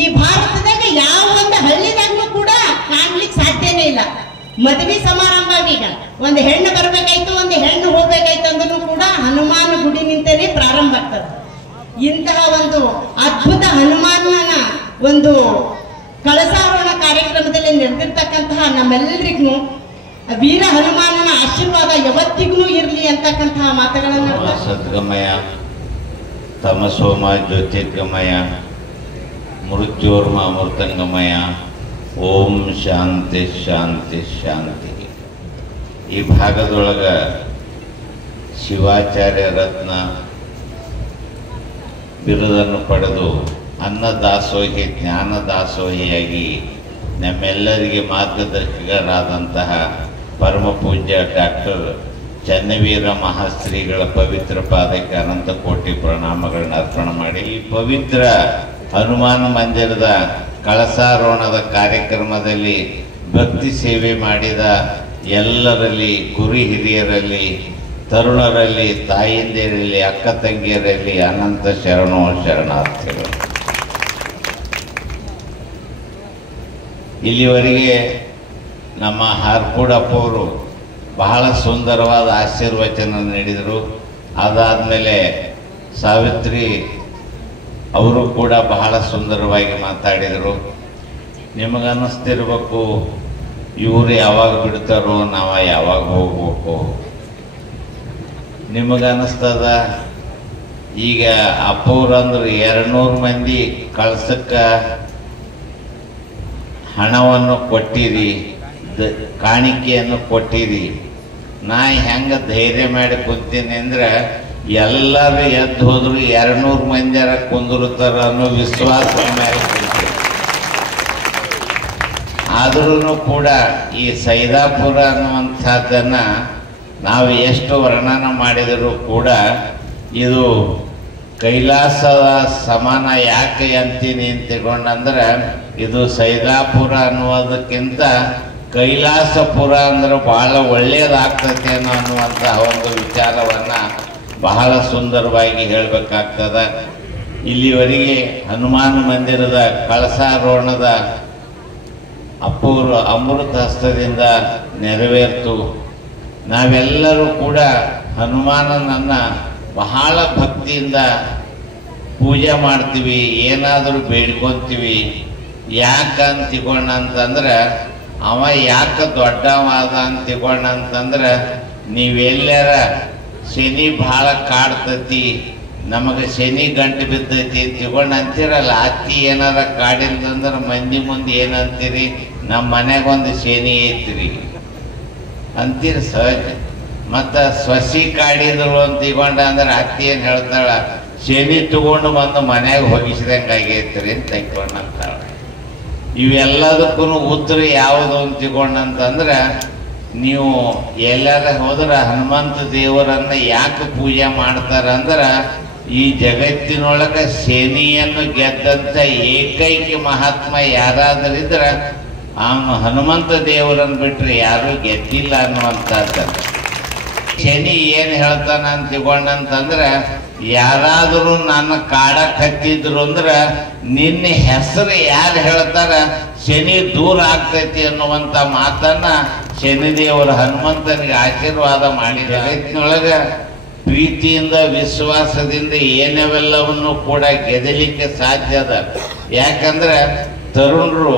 ಈ ಭಾರತದಾಗ ಯಾವ ಒಂದು ಹಳ್ಳಿದಾಗ್ಲೂ ಕೂಡ ಕಾಣ್ಲಿಕ್ಕೆ ಸಾಧ್ಯನೇ ಇಲ್ಲ. ಮದುವೆ ಸಮಾರಂಭ ಈಗ ಒಂದು ಹೆಣ್ಣು ಬರ್ಬೇಕಾಯ್ತು, ಒಂದು ಹೆಣ್ಣು ಹೋಗ್ಬೇಕಾಯ್ತು ಅಂದ್ರೂ ಕೂಡ ಹನುಮಾನ ಗುಡಿ ನಿಂತನೇ ಪ್ರಾರಂಭ ಆಗ್ತದೆ. ಇಂತಹ ಒಂದು ಅದ್ಭುತ ಹನುಮಾನನ ಒಂದು ಕಳಸಾರೋಹಣ ಕಾರ್ಯಕ್ರಮದಲ್ಲಿ ನಡೆದಿರ್ತಕ್ಕಂತಹ ನಮ್ಮೆಲ್ಲರಿಗೂ ವೀರ ಹನುಮಾನನ ಆಶೀರ್ವಾದ ಯಾವತ್ತಿಗೂ ಇರಲಿ ಅಂತಕ್ಕಂತಹ ಮಾತುಗಳನ್ನು ಸದ್ಗಮಯ ತಮಸೋಮ ಜ್ಯೋತಿರ್ಗಮಯ ಮೃತ್ಯೋರ್ಮ ಅಮೃತಂಗಮಯ ಓಂ ಶಾಂತಿ ಶಾಂತಿ ಶಾಂತಿ. ಈ ಭಾಗದೊಳಗ ಶಿವಾಚಾರ್ಯ ರತ್ನ ಬಿರುದನ್ನು ಪಡೆದು ಅನ್ನದಾಸೋಹಿ ಜ್ಞಾನದಾಸೋಹಿಯಾಗಿ ನಮ್ಮೆಲ್ಲರಿಗೆ ಮಾರ್ಗದರ್ಶಕರಾದಂತಹ ಪರಮ ಪೂಜ್ಯ ಡಾಕ್ಟರ್ ಚನ್ನವೀರ ಮಹಾಶ್ರೀಗಳ ಪವಿತ್ರ ಪಾದಕ್ಕೆ ಅನಂತ ಕೋಟಿ ಪ್ರಣಾಮಗಳನ್ನ ಅರ್ಪಣೆ ಮಾಡಿ ಈ ಪವಿತ್ರ ಹನುಮಾನ ಮಂದಿರದ ಕಳಸಾರೋಹಣದ ಕಾರ್ಯಕ್ರಮದಲ್ಲಿ ಭಕ್ತಿ ಸೇವೆ ಮಾಡಿದ ಎಲ್ಲರಲ್ಲಿ, ಗುರು ಹಿರಿಯರಲ್ಲಿ, ತರುಣರಲ್ಲಿ, ತಾಯಿಂದಿರಲ್ಲಿ, ಅಕ್ಕ ತಂಗಿಯರಲ್ಲಿ ಅನಂತ ಶರಣಾರ್ಥಿಗಳು. ಇಲ್ಲಿವರೆಗೆ ನಮ್ಮ ಹಾರ್ಕೂಡಪ್ಪವರು ಬಹಳ ಸುಂದರವಾದ ಆಶೀರ್ವಚನ ನೀಡಿದರು. ಅದಾದಮೇಲೆ ಸಾವಿತ್ರಿ ಅವರು ಕೂಡ ಬಹಳ ಸುಂದರವಾಗಿ ಮಾತಾಡಿದರು. ನಿಮಗನ್ನಿಸ್ತಿರ್ಬೇಕು ಇವರು ಯಾವಾಗ ಬಿಡ್ತಾರೋ ನಾವು ಯಾವಾಗ ಹೋಗ್ಬೇಕು. ನಿಮಗನ್ನಿಸ್ತದ ಈಗ ಅಪ್ಪವ್ರಂದ್ರೆ 200 ಮಂದಿ ಕಳ್ಸಕ್ಕೆ ಹಣವನ್ನು ಕೊಟ್ಟಿರಿ, ಕಾಣಿಕೆಯನ್ನು ಕೊಟ್ಟಿರಿ. ನಾ ಹೆಂಗೆ ಧೈರ್ಯ ಮಾಡಿ ಕುಂತೀನಿ ಅಂದ್ರೆ ಎಲ್ಲರೂ ಎದ್ದು ಹೋದ್ರು 200 ಮಂದಿರ ಕುಂದಿರ್ತಾರ ಅನ್ನೋ ವಿಶ್ವಾಸ ಮೇಲೆ ಕುಂತೀನಿ. ಆದ್ರೂ ಕೂಡ ಈ ಸೈದಾಪುರ ಅನ್ನುವಂಥದ್ದನ್ನು ನಾವು ಎಷ್ಟು ವರ್ಣನ ಮಾಡಿದರೂ ಕೂಡ ಇದು ಕೈಲಾಸದ ಸಮಾನ ಯಾಕೆ ಅಂತೀನಿ ಅಂತ ತಿಳ್ಕೊಂಡಂದ್ರೆ ಇದು ಸೈದಾಪುರ ಅನ್ನೋದಕ್ಕಿಂತ ಕೈಲಾಸಪುರ ಅಂದ್ರೆ ಭಾಳ ಒಳ್ಳೆಯದಾಗ್ತದೆ ಅನ್ನುವಂಥ ಒಂದು ವಿಚಾರವನ್ನು ಬಹಳ ಸುಂದರವಾಗಿ ಹೇಳಬೇಕಾಗ್ತದೆ. ಇಲ್ಲಿವರೆಗೆ ಹನುಮಾನ ಮಂದಿರದ ಕಳಸಾರೋಹಣದ ಅಪೂರ್ವ ಅಮೃತ ಹಸ್ತದಿಂದ ನೆರವೇರ್ತು. ನಾವೆಲ್ಲರೂ ಕೂಡ ಹನುಮಾನನನ್ನು ಬಹಳ ಭಕ್ತಿಯಿಂದ ಪೂಜೆ ಮಾಡ್ತೀವಿ, ಏನಾದರೂ ಬೇಡ್ಕೊತೀವಿ. ಯಾಕೆ ಅಂತ ತಿಳ್ಕೊಂಡಂತಂದ್ರೆ ಅವ ಯಾಕೆ ದೊಡ್ಡವಾದ ಅಂತ ತಿಳ್ಕೊಂಡಂತಂದ್ರೆ ನೀವೆಲ್ಲರ ಶನಿ ಭಾಳ ಕಾಡ್ತತಿ, ನಮಗೆ ಶನಿ ಗಂಟು ಬಿದ್ದೈತಿ ಅಂತ ತಿಳ್ಕೊಂಡು ಅಂತೀರಲ್ಲ. ಅತ್ತಿ ಏನಾರ ಕಾಡಿಲ್ದಂದ್ರೆ ಮಂದಿ ಮುಂದೆ ಏನಂತೀರಿ? ನಮ್ಮ ಮನೆಗೊಂದು ಶನಿ ಐತ್ರಿ ಅಂತೀರಿ ಸಹಜ. ಮತ್ತು ಸೊಸಿ ಕಾಡಿದ್ರು ಅಂತ ತಿಳ್ಕೊಂಡ ಅಂದ್ರೆ ಅತ್ತಿ ಏನು ಹೇಳ್ತಾಳ? ಶನಿ ತಗೊಂಡು ಬಂದು ಮನೆಗೆ ಹೋಗಿಸಿದಂಗೆ ಆಗೈತ್ರಿ ಅಂತ ತಿಳ್ಕೊಂಡಂತಾಳ. ಇವೆಲ್ಲದಕ್ಕೂ ಉತ್ತರ ಯಾವುದು ಅಂತ ತಿಳ್ಕೊಂಡಂತಂದ್ರೆ, ನೀವು ಎಲ್ಲರ ಹೋದ್ರೆ ಹನುಮಂತ ದೇವರನ್ನು ಯಾಕೆ ಪೂಜೆ ಮಾಡ್ತಾರಂದ್ರೆ, ಈ ಜಗತ್ತಿನೊಳಗೆ ಶನಿಯನ್ನು ಗೆದ್ದಂಥ ಏಕೈಕ ಮಹಾತ್ಮ ಯಾರಾದರಿದ್ರೆ ಅವನು ಹನುಮಂತ ದೇವರನ್ನು ಬಿಟ್ಟರೆ ಯಾರೂ ಗೆದ್ದಿಲ್ಲ ಅನ್ನುವಂಥದ್ದು. ಶನಿ ಏನು ಹೇಳ್ತಾನ ಅಂತ ತಿಳ್ಕೊಂಡಂತಂದ್ರೆ, ಯಾರಾದರೂ ನನ್ನ ಕಾಡಕ್ಕೆ ಹತ್ತಿದ್ರು ಅಂದ್ರೆ ನಿನ್ನ ಹೆಸರು ಯಾರು ಹೇಳ್ತಾರ ಶನಿ ದೂರ ಆಗ್ತೈತಿ ಅನ್ನುವಂಥ ಮಾತನ್ನ ಶನಿದೇವರು ಹನುಮಂತನಿಗೆ ಆಶೀರ್ವಾದ ಮಾಡಿ ಜಗತ್ತಿನೊಳಗೆ ಪ್ರೀತಿಯಿಂದ ವಿಶ್ವಾಸದಿಂದ ಏನವೆಲ್ಲವನ್ನು ಕೂಡ ಗೆದಲಿಕ್ಕೆ ಸಾಧ್ಯ ಅದ. ಯಾಕಂದ್ರೆ ತರುಣರು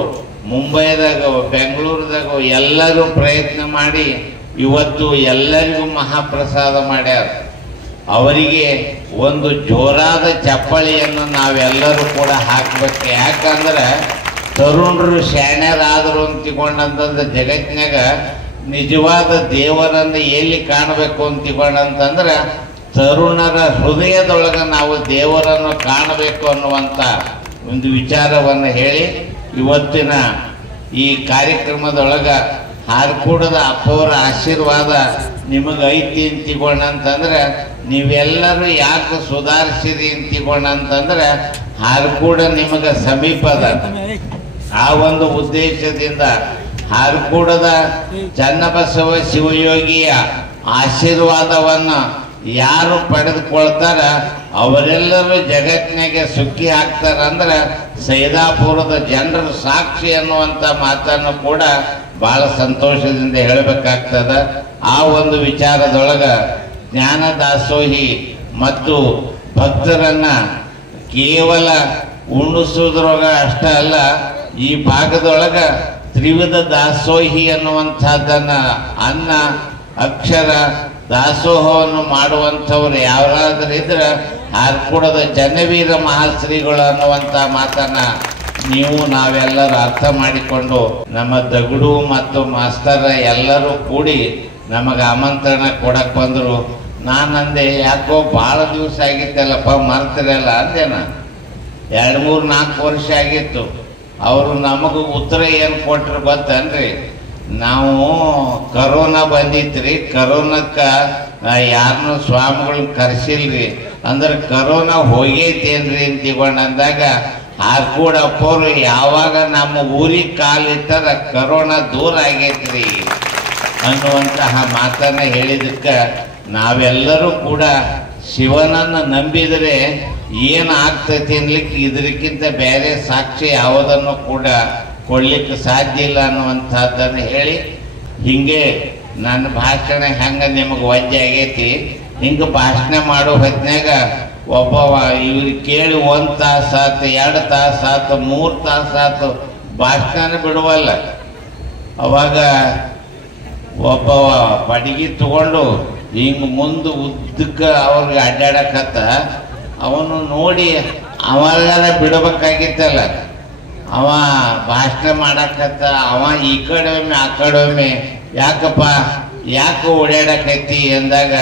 ಮುಂಬೈದಾಗ ಬೆಂಗಳೂರದಾಗ ಎಲ್ಲರೂ ಪ್ರಯತ್ನ ಮಾಡಿ ಇವತ್ತು ಎಲ್ಲರಿಗೂ ಮಹಾಪ್ರಸಾದ ಮಾಡ್ಯಾರ. ಅವರಿಗೆ ಒಂದು ಜೋರಾದ ಚಪ್ಪಳಿಯನ್ನು ನಾವೆಲ್ಲರೂ ಕೂಡ ಹಾಕಬೇಕು. ಯಾಕಂದ್ರೆ ತರುಣರು ಶಾಣ್ಯರಾದರು ಅಂತ ತಿಳ್ಕೊಂಡಂತಂದ್ರೆ ಜಗತ್ತಿನಾಗ ನಿಜವಾದ ದೇವರನ್ನು ಎಲ್ಲಿ ಕಾಣಬೇಕು ಅಂತ ತಿಳ್ಕೊಂಡಂತಂದ್ರೆ ತರುಣರ ಹೃದಯದೊಳಗೆ ನಾವು ದೇವರನ್ನು ಕಾಣಬೇಕು ಅನ್ನುವಂಥ ಒಂದು ವಿಚಾರವನ್ನು ಹೇಳಿ ಇವತ್ತಿನ ಈ ಕಾರ್ಯಕ್ರಮದೊಳಗೆ ಹಾರ್ಕೂಡದ ಅಪ್ಪವರ ಆಶೀರ್ವಾದ ನಿಮಗೆ ಐತಿ ಅಂತ ತಿಳ್ಕೊಂಡಂತಂದ್ರೆ, ನೀವೆಲ್ಲರೂ ಯಾಕೆ ಸುಧಾರಿಸಿರಿ ಅಂತ ತಿಳ್ಕೊಂಡಂತಂದ್ರೆ ಹಾರ್ಕೂಡ ನಿಮಗೆ ಸಮೀಪದ. ಆ ಒಂದು ಉದ್ದೇಶದಿಂದ ಹಾರ್ಕೂಡದ ಚನ್ನಬಸವ ಶಿವಯೋಗಿಯ ಆಶೀರ್ವಾದವನ್ನು ಯಾರು ಪಡೆದುಕೊಳ್ತಾರ ಅವರೆಲ್ಲರೂ ಜಗತ್ತಿನಾಗೆ ಸುಖಿ ಆಗ್ತಾರಂದ್ರೆ ಸೈದಾಪುರದ ಜನರ ಸಾಕ್ಷಿ ಅನ್ನುವಂಥ ಮಾತನ್ನು ಕೂಡ ಭಾಳ ಸಂತೋಷದಿಂದ ಹೇಳಬೇಕಾಗ್ತದ. ಆ ಒಂದು ವಿಚಾರದೊಳಗೆ ಜ್ಞಾನದಾಸೋಹಿ ಮತ್ತು ಭಕ್ತರನ್ನು ಕೇವಲ ಉಣಿಸೋದ್ರೊಳಗೆ ಅಷ್ಟೇ ಅಲ್ಲ, ಈ ಭಾಗದೊಳಗೆ ತ್ರಿವಿಧ ದಾಸೋಹಿ ಅನ್ನುವಂಥದ್ದನ್ನು ಅನ್ನ ಅಕ್ಷರ ದಾಸೋಹವನ್ನು ಮಾಡುವಂಥವ್ರು ಯಾರಾದರೂ ಇದ್ರೆ ಹಾರ್ಕೂಡದ ಜನವೀರ ಮಹಾಶ್ರೀಗಳು ಅನ್ನುವಂಥ ಮಾತನ್ನು ನೀವು ನಾವೆಲ್ಲರೂ ಅರ್ಥ ಮಾಡಿಕೊಂಡು ನಮ್ಮ ದಗುಡು ಮತ್ತು ಮಾಸ್ತರ ಎಲ್ಲರೂ ಕೂಡಿ ನಮಗೆ ಆಮಂತ್ರಣ ಕೊಡಕ್ಕೆ ಬಂದರು. ನಾನಂದೆ ಯಾಕೋ ಭಾಳ ದಿವಸ ಆಗಿತ್ತಲ್ಲಪ್ಪ ಮರ್ತಿರಲ್ಲ ಅಂದೇನ. 2-3-4 ವರ್ಷ ಆಗಿತ್ತು. ಅವರು ನಮಗೆ ಉತ್ತರ ಏನು ಕೊಟ್ಟರು ಗೊತ್ತನ್ರಿ? ನಾವು ಕರೋನಾ ಬಂದಿತ್ರಿ, ಕರೋನಾಕ್ಕೆ ಯಾರನ್ನೂ ಸ್ವಾಮಿಗಳನ್ನ ಕರೆಸಿಲ್ರಿ ಅಂದ್ರೆ ಕರೋನಾ ಹೋಗೈತೇನ್ರಿ ಅಂತ ತಿಳ್ಕೊಂಡಂದಾಗ ಹಾರ್ಕೂಡಪ್ಪವರು ಯಾವಾಗ ನಮ್ಮ ಊರಿಗೆ ಕಾಲಿಟ್ಟಾರ ಕರೋನಾ ದೂರ ಆಗೈತ್ರಿ ಅನ್ನುವಂತಹ ಮಾತನ್ನು ಹೇಳಿದಕ್ಕೆ ನಾವೆಲ್ಲರೂ ಕೂಡ ಶಿವನನ್ನು ನಂಬಿದರೆ ಏನು ಆಗ್ತೈತಿ ಅನ್ಲಿಕ್ಕೆ ಇದಕ್ಕಿಂತ ಬೇರೆ ಸಾಕ್ಷಿ ಯಾವುದನ್ನು ಕೂಡ ಕೊಡ್ಲಿಕ್ಕೆ ಸಾಧ್ಯ ಇಲ್ಲ ಅನ್ನುವಂಥದ್ದನ್ನು ಹೇಳಿ, ಹಿಂಗೆ ನನ್ನ ಭಾಷಣ ಹೆಂಗೆ ನಿಮಗೆ ವಜ್ಜೆ ಆಗೈತಿ, ಹಿಂಗೆ ಭಾಷಣ ಮಾಡೋ ಹೊತ್ನ್ಯಾಗ ಒಬ್ಬವ ಇವ್ರಿಗೆ ಕೇಳಿ 1 ತಾಸು ಆತು, 2 ತಾಸು ಆತು, 3 ತಾಸು ಆತು, ಭಾಷಣ ಬಿಡುವಲ್ಲ. ಅವಾಗ ಒಬ್ಬವ ಬಡಿಗೆ ತಗೊಂಡು ಹಿಂಗೆ ಮುಂದೆ ಉದ್ದಕ್ಕೆ ಅವ್ರಿಗೆ ಅಡ್ಡಾಡಕತ್ತ. ಅವನು ನೋಡಿ ಅವಾಗಾರ ಬಿಡಬೇಕಾಗಿತ್ತಲ್ಲ, ಅವ ಭಾಷಣ ಮಾಡಕತ್ತ. ಅವ ಈ ಕಡೆ ಒಮ್ಮೆ ಆ ಕಡೆ ಒಮ್ಮೆ, ಯಾಕಪ್ಪ ಯಾಕೆ ಓಡಾಡಕೈತಿ ಅಂದಾಗ,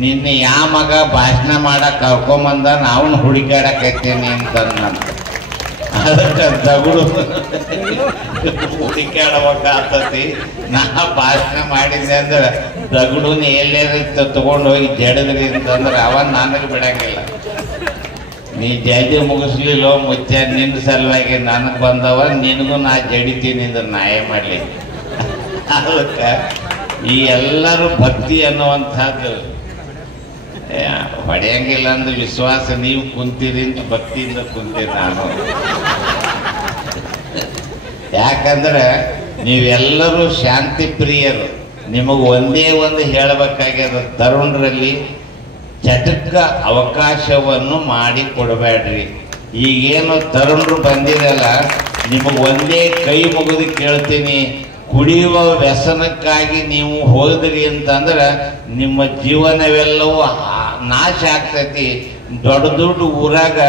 ನಿನ್ನೆ ಯಾವ ಮಗ ಭಾಷಣ ಮಾಡಕ್ಕೆ ಕರ್ಕೊಂಬಂದಾನ ಅವನು ಹುಡುಕಾಡಕೈತೀನಿ ಅಂತಂದಂತ. ಅದಕ್ಕೆ ದಗುಡು ಹುಡುಕಾಡ್ಬೇಕಾಗ್ತತಿ. ನಾ ಭಾಷಣ ಮಾಡಿದ್ದೆ ಅಂದ್ರೆ ದಗುಡುನ ಎಲ್ಲೇರಿ ತಗೊಂಡು ಹೋಗಿ ಜಡದ್ರಿ ಅಂತಂದ್ರೆ ಅವನ್ ನನಗೆ ಬಿಡಂಗಿಲ್ಲ. ನೀ ಜಲ್ದಿ ಮುಗಿಸ್ಲಿಲ್ಲೋ ಮುಚ್ಚ, ನಿನ್ನ ಸಲುವಾಗಿ ನನಗೆ ಬಂದವ, ನಿನಗೂ ನಾ ಜಡಿತೀನಿ ಅಂದ್ರೆ ನಾ ಏನ್ ಮಾಡಲಿ. ಅದಕ್ಕೆ ಈ ಎಲ್ಲರೂ ಭಕ್ತಿ ಅನ್ನುವಂಥದ್ದು ಹೊಡೆಯಂಗಿಲ್ಲ ಅಂದ್ರೆ ವಿಶ್ವಾಸ ನೀವು ಕುಂತೀರಿ ಅಂತ ಭಕ್ತಿಯಿಂದ ಕುಂತೀರಿ ನಾನು. ಯಾಕಂದ್ರೆ ನೀವೆಲ್ಲರೂ ಶಾಂತಿ ಪ್ರಿಯರು. ನಿಮಗೆ ಒಂದೇ ಒಂದು ಹೇಳಬೇಕಾಗ್ಯದ, ತರುಣರಲ್ಲಿ ಚಟಕ ಅವಕಾಶವನ್ನು ಮಾಡಿ ಕೊಡಬೇಡ್ರಿ. ಈಗೇನು ತರುಣರು ಬಂದಿರಲ್ಲ, ನಿಮಗೆ ಒಂದೇ ಕೈ ಮುಗಿದು ಕೇಳ್ತೀನಿ, ಕುಡಿಯುವ ವ್ಯಸನಕ್ಕಾಗಿ ನೀವು ಹೋದ್ರಿ ಅಂತಂದ್ರೆ ನಿಮ್ಮ ಜೀವನವೆಲ್ಲವೂ ನಾಶ ಆಗ್ತೈತಿ. ದೊಡ್ಡ ದೊಡ್ಡ ಊರಾಗ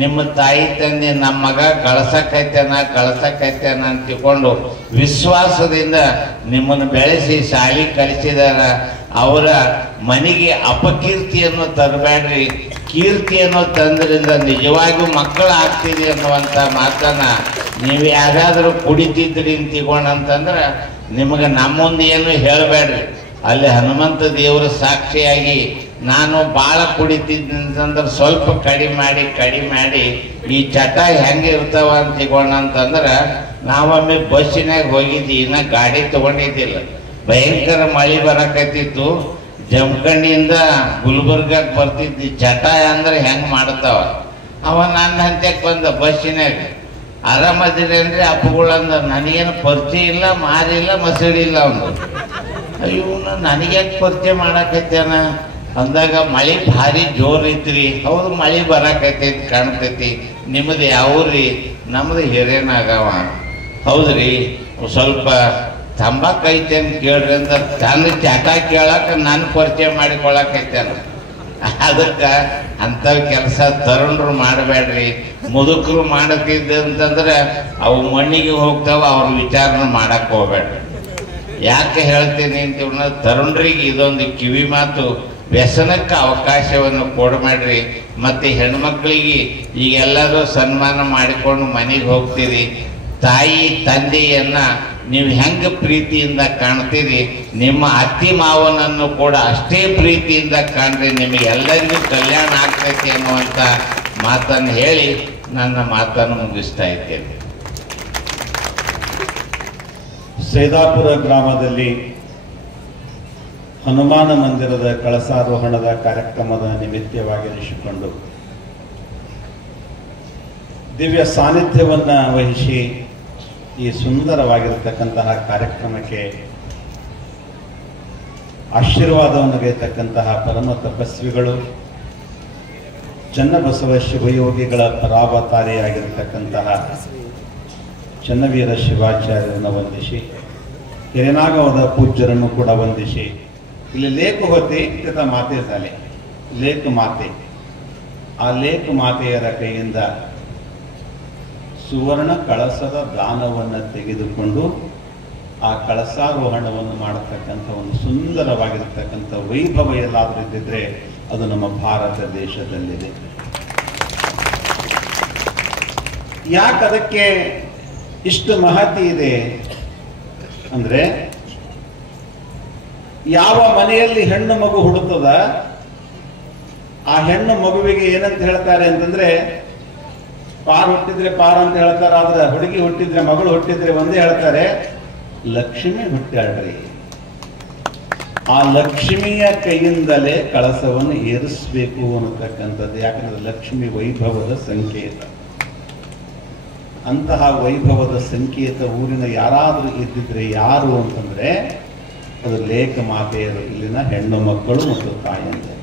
ನಿಮ್ಮ ತಾಯಿ ತಂದೆ ನಮ್ಮ ಮಗ ಕಳ್ಸಕ್ಕೈತೇನ ಅಂತ ತಿಳ್ಕೊಂಡು ವಿಶ್ವಾಸದಿಂದ ನಿಮ್ಮನ್ನು ಬೆಳೆಸಿ ಶಾಲೆ ಕಲಿಸಿದಾರ. ಅವರ ಮನೆಗೆ ಅಪಕೀರ್ತಿಯನ್ನು ತರಬೇಡ್ರಿ. ಕೀರ್ತಿಯನ್ನು ತಂದ್ರಿಂದ ನಿಜವಾಗಿಯೂ ಮಕ್ಕಳು ಆಗ್ತೀರಿ ಅನ್ನುವಂಥ ಮಾತನ್ನ ನೀವು ಯಾರಾದರೂ ಕುಡಿತಿದ್ರಿ ಅಂತ ತಿಳ್ಕೊಂಡಂತಂದ್ರೆ ನಿಮಗೆ ನಮ್ಮ ಮುಂದೆ ಏನು ಹೇಳಬೇಡ್ರಿ. ಅಲ್ಲಿ ಹನುಮಂತ ದೇವರ ಸಾಕ್ಷಿಯಾಗಿ ನಾನು ಭಾಳ ಕುಡಿತಿದ್ದೆ ಅಂತಂದ್ರೆ ಸ್ವಲ್ಪ ಕಡಿಮೆ ಮಾಡಿ ಈ ಚಟ ಹೆಂಗೆ ಇರ್ತಾವ ಅಂತ ತಿಳ್ಕೊಂಡಂತಂದ್ರೆ ನಾವೊಮ್ಮೆ ಬಸ್ಸಿನಾಗ ಹೋಗಿದ್ದಿ, ಇನ್ನು ಗಾಡಿ ತೊಗೊಂಡಿದ್ದಿಲ್ಲ. ಭಯಂಕರ ಮಳೆ ಬರಕತ್ತಿತ್ತು. ಜಮಖಂಡಿಯಿಂದ ಗುಲ್ಬರ್ಗಕ್ಕೆ ಬರ್ತಿದ್ದಿ. ಚಟ ಅಂದ್ರೆ ಹೆಂಗೆ ಮಾಡ್ತಾವ. ಅವ ನನ್ನ ಹಂತಕ್ಕೆ ಬಂದ ಬಸ್ಸಿನಾಗ, ಆರಾಮದಿರೇನ್ರಿ ಅಪ್ಪಗಳಂದ. ನನಗೇನು ಪರಿಚಯ ಇಲ್ಲ, ಮಾರಿಲ್ಲ, ಮಸಡಿ ಇಲ್ಲ ಅವನು. ಇವನು ನನಗ್ಯಾಕೆ ಪರಿಚಯ ಮಾಡಾಕೈತೇನ ಅಂದಾಗ ಮಳೆ ಭಾರಿ ಜೋರು ಐತ್ರಿ. ಹೌದು, ಮಳೆ ಬರಾಕೈತೈತಿ ಕಾಣ್ತೈತಿ. ನಿಮ್ಮದು ಯಾವ್ರಿ? ನಮ್ಮದು ಹಿರೇನಾಗವ. ಹೌದ್ರಿ, ಸ್ವಲ್ಪ ತಂಬಾಕು ಐತೆ ಅಂತ ಕೇಳ್ರಿ ಅಂತ ತನ್ನ ಚಟ ಕೇಳಕ್ಕೆ ನಾನು ಪರಿಚಯ ಮಾಡಿಕೊಳಕೈತೇನ. ಅದಕ್ಕೆ ಅಂಥವು ಕೆಲಸ ತರುಣರು ಮಾಡಬೇಡ್ರಿ. ಮುದುಕರು ಮಾಡತ್ತಿದ್ದ ಅಂತಂದ್ರೆ ಅವು ಮಣ್ಣಿಗೆ ಹೋಗ್ತಾವ, ಅವ್ರ ವಿಚಾರನ ಮಾಡಕ್ಕೆ ಹೋಗ್ಬೇಡ್ರಿ. ಯಾಕೆ ಹೇಳ್ತೀನಿ ಅಂತೀವಿ, ತರುಣರಿಗೆ ಇದೊಂದು ಕಿವಿ ಮಾತು, ವ್ಯಸನಕ್ಕೆ ಅವಕಾಶವನ್ನು ಕೊಡಬೇಡ್ರಿ. ಮತ್ತು ಹೆಣ್ಮಕ್ಳಿಗೆ ಈಗೆಲ್ಲರೂ ಸನ್ಮಾನ ಮಾಡಿಕೊಂಡು ಮನೆಗೆ ಹೋಗ್ತೀರಿ. ತಾಯಿ ತಂದೆಯನ್ನು ನೀವು ಹೆಂಗೆ ಪ್ರೀತಿಯಿಂದ ಕಾಣ್ತೀರಿ, ನಿಮ್ಮ ಅತ್ತಿ ಮಾವನನ್ನು ಕೂಡ ಅಷ್ಟೇ ಪ್ರೀತಿಯಿಂದ ಕಾಣ್ರಿ. ನಿಮಗೆ ಎಲ್ಲರಿಗೂ ಕಲ್ಯಾಣ ಆಗ್ತೈತಿ ಅನ್ನುವಂಥ ಮಾತನ್ನು ಹೇಳಿ ನನ್ನ ಮಾತನ್ನು ಮುಗಿಸ್ತಾ ಇದ್ದೇನೆ. ಸೇದಾಪುರ ಗ್ರಾಮದಲ್ಲಿ ಹನುಮಾನ ಮಂದಿರದ ಕಳಸಾರೋಹಣದ ಕಾರ್ಯಕ್ರಮದ ನಿಮಿತ್ತವಾಗಿರಿಸಿಕೊಂಡು ದಿವ್ಯ ಸಾನ್ನಿಧ್ಯವನ್ನು ವಹಿಸಿ ಈ ಸುಂದರವಾಗಿರತಕ್ಕಂತಹ ಕಾರ್ಯಕ್ರಮಕ್ಕೆ ಆಶೀರ್ವಾದವನ್ನು ಗೈತಕ್ಕಂತಹ ಪರಮ ತಪಸ್ವಿಗಳು ಚನ್ನಬಸವ ಶಿವಯೋಗಿಗಳ ಪರಾವತಾರಿಯಾಗಿರತಕ್ಕಂತಹ ಚನ್ನವೀರ ಶಿವಾಚಾರ್ಯರನ್ನು ವಂದಿಸಿ, ಹಿರೇನಾಗವದ ಪೂಜ್ಯರನ್ನು ಕೂಡ ವಂದಿಸಿ, ಇಲ್ಲಿ ಲೇಖ ಹೋತಿ ತಥ ಮಾತೆ ಜಾಲೆ ಲೇಖ ಮಾತೆ, ಆ ಲೇಖ ಮಾತೆಯರ ಕೈಯಿಂದ ಸುವರ್ಣ ಕಳಸದ ದಾನವನ್ನು ತೆಗೆದುಕೊಂಡು ಆ ಕಳಸಾರೋಹಣವನ್ನು ಮಾಡತಕ್ಕಂಥ ಒಂದು ಸುಂದರವಾಗಿರ್ತಕ್ಕಂಥ ವೈಭವ ಎಲ್ಲಾದರೂ ಇದ್ದಿದ್ರೆ ಅದು ನಮ್ಮ ಭಾರತ ದೇಶದಲ್ಲಿದೆ. ಯಾಕೆ ಅದಕ್ಕೆ ಇಷ್ಟು ಮಹತ್ವ ಇದೆ ಅಂದ್ರೆ, ಯಾವ ಮನೆಯಲ್ಲಿ ಹೆಣ್ಣು ಮಗು ಹುಡುತ್ತದ ಆ ಹೆಣ್ಣು ಮಗುವಿಗೆ ಏನಂತ ಹೇಳ್ತಾರೆ ಅಂತಂದ್ರೆ, ಪಾರ್ ಹುಟ್ಟಿದ್ರೆ ಪಾರ್ ಅಂತ ಹೇಳ್ತಾರೆ, ಆದ್ರೆ ಹುಡುಗಿ ಹುಟ್ಟಿದ್ರೆ, ಮಗಳು ಹುಟ್ಟಿದ್ರೆ ಒಂದೇ ಹೇಳ್ತಾರೆ, ಲಕ್ಷ್ಮಿ ಹುಟ್ಟಾಳ್ರಿ. ಆ ಲಕ್ಷ್ಮಿಯ ಕೈಯಿಂದಲೇ ಕಳಸವನ್ನು ಏರಿಸಬೇಕು ಅನ್ನತಕ್ಕಂಥದ್ದು. ಯಾಕಂದ್ರೆ ಲಕ್ಷ್ಮಿ ವೈಭವದ ಸಂಕೇತ. ಅಂತಹ ವೈಭವದ ಸಂಕೇತ ಊರಿನ ಯಾರಾದರೂ ಇದ್ದಿದ್ರೆ ಯಾರು ಅಂತಂದ್ರೆ ಅದು ಲೇಖ ಮಾತೆಯರು, ಇಲ್ಲಿನ ಹೆಣ್ಣು ಮಕ್ಕಳು ಮತ್ತು ತಾಯಿಯಂತೆ.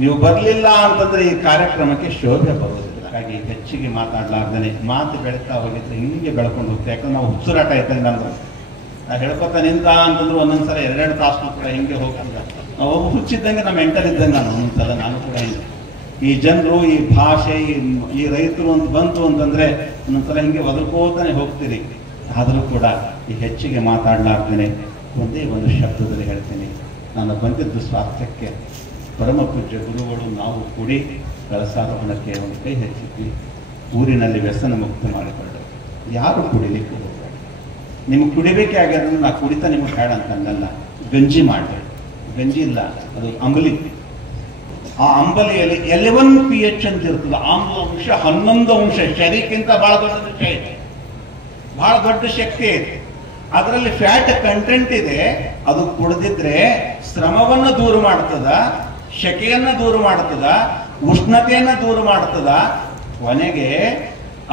ನೀವು ಬರಲಿಲ್ಲ ಅಂತಂದ್ರೆ ಈ ಕಾರ್ಯಕ್ರಮಕ್ಕೆ ಶೋಭೆ ಬರೋದಿಲ್ಲ. ಹಾಗಾಗಿ ಹೆಚ್ಚಿಗೆ ಮಾತಾಡ್ಲಾರ್ದೇನೆ ಮಾತು ಬೆಳೀತಾ ಹೋಗಿದ್ರೆ ಹಿಂಗೆ ಬೆಳ್ಕೊಂಡು ಹೋಗ್ತೇವೆ. ಯಾಕಂದ್ರೆ ನಾವು ಹುಚ್ಚುರಾಟ ಇದ್ದಂಗೆ ನಮ್ದು. ನಾವು ಹೇಳ್ಕೊತಾ ನಿಂತ ಅಂತಂದ್ರೆ ಒಂದೊಂದ್ಸಲ 2 ತಾಸು ಕೂಡ ಹಿಂಗೆ ಹೋಗಲ್ಲ. ನಾವು ಹುಚ್ಚಿದ್ದಂಗೆ ನಮ್ಮ ಎಂಟರ್ ಇದ್ದಂಗೆ ನಾನು ಒಂದೊಂದ್ಸಲ ನಾನು ಕೂಡ ಹಿಂಗೆ. ಈ ಜನರು, ಈ ಭಾಷೆ, ಈ ರೈತರು ಅಂತ ಬಂತು ಅಂತಂದ್ರೆ ಒಂದೊಂದ್ಸಲ ಹಿಂಗೆ ಒದರ್ಕೋತಾನೆ ಹೋಗ್ತೀರಿ. ಆದರೂ ಕೂಡ ಈ ಹೆಚ್ಚಿಗೆ ಮಾತಾಡ್ಲಾರ್ದೇನೆ ಒಂದೇ ಒಂದು ಶಬ್ದದಲ್ಲಿ ಹೇಳ್ತೀನಿ, ನಾನು ಬಂದಿದ್ದು ಸ್ವಾರ್ಥಕ್ಕೆ. ಪರಮ ಪೂಜ್ಯ ಗುರುಗಳು ನಾವು ಕೂಡಿ ಕಳಸಾರೋಹಣಕ್ಕೆ ಒಂದು ಕೈ ಹೆಚ್ಚಿದ್ವಿ. ಊರಿನಲ್ಲಿ ವ್ಯಸನ ಮುಕ್ತ ಮಾಡಿಕೊಂಡು ಯಾರು ಕುಡಿಲಿಕ್ಕೆ ಹೋಗಬೇಡ. ನಿಮಗೆ ಕುಡಿಬೇಕೇ ಆಗ್ಯಾದ್ರೆ ನಾ ಕುಡಿತಾ ನಿಮಗೆ ಬೇಡ ಅಂತಂದಲ್ಲ, ಗಂಜಿ ಮಾಡಬೇಡ. ಗಂಜಿ ಇಲ್ಲ, ಅದು ಅಂಬಲಿ. ಆ ಅಂಬಲಿಯಲ್ಲಿ 11 pH ಅಂತ ಇರ್ತದೆ. ಆಮ್ಲ ಅಂಶ 11 ಅಂಶ. ಶರೀರಕ್ಕಿಂತ ಬಹಳ ದೊಡ್ಡ ವಿಷಯ ಇದೆ, ಬಹಳ ದೊಡ್ಡ ಶಕ್ತಿ ಇದೆ. ಅದರಲ್ಲಿ ಫ್ಯಾಟ್ ಕಂಟೆಂಟ್ ಇದೆ. ಅದು ಕುಡಿದಿದ್ರೆ ಶ್ರಮವನ್ನು ದೂರ ಮಾಡ್ತದ, ಶೆಕೆಯನ್ನ ದೂರ ಮಾಡ್ತದ, ಉಷ್ಣತೆಯನ್ನ ದೂರ ಮಾಡ್ತದ, ಕೊನೆಗೆ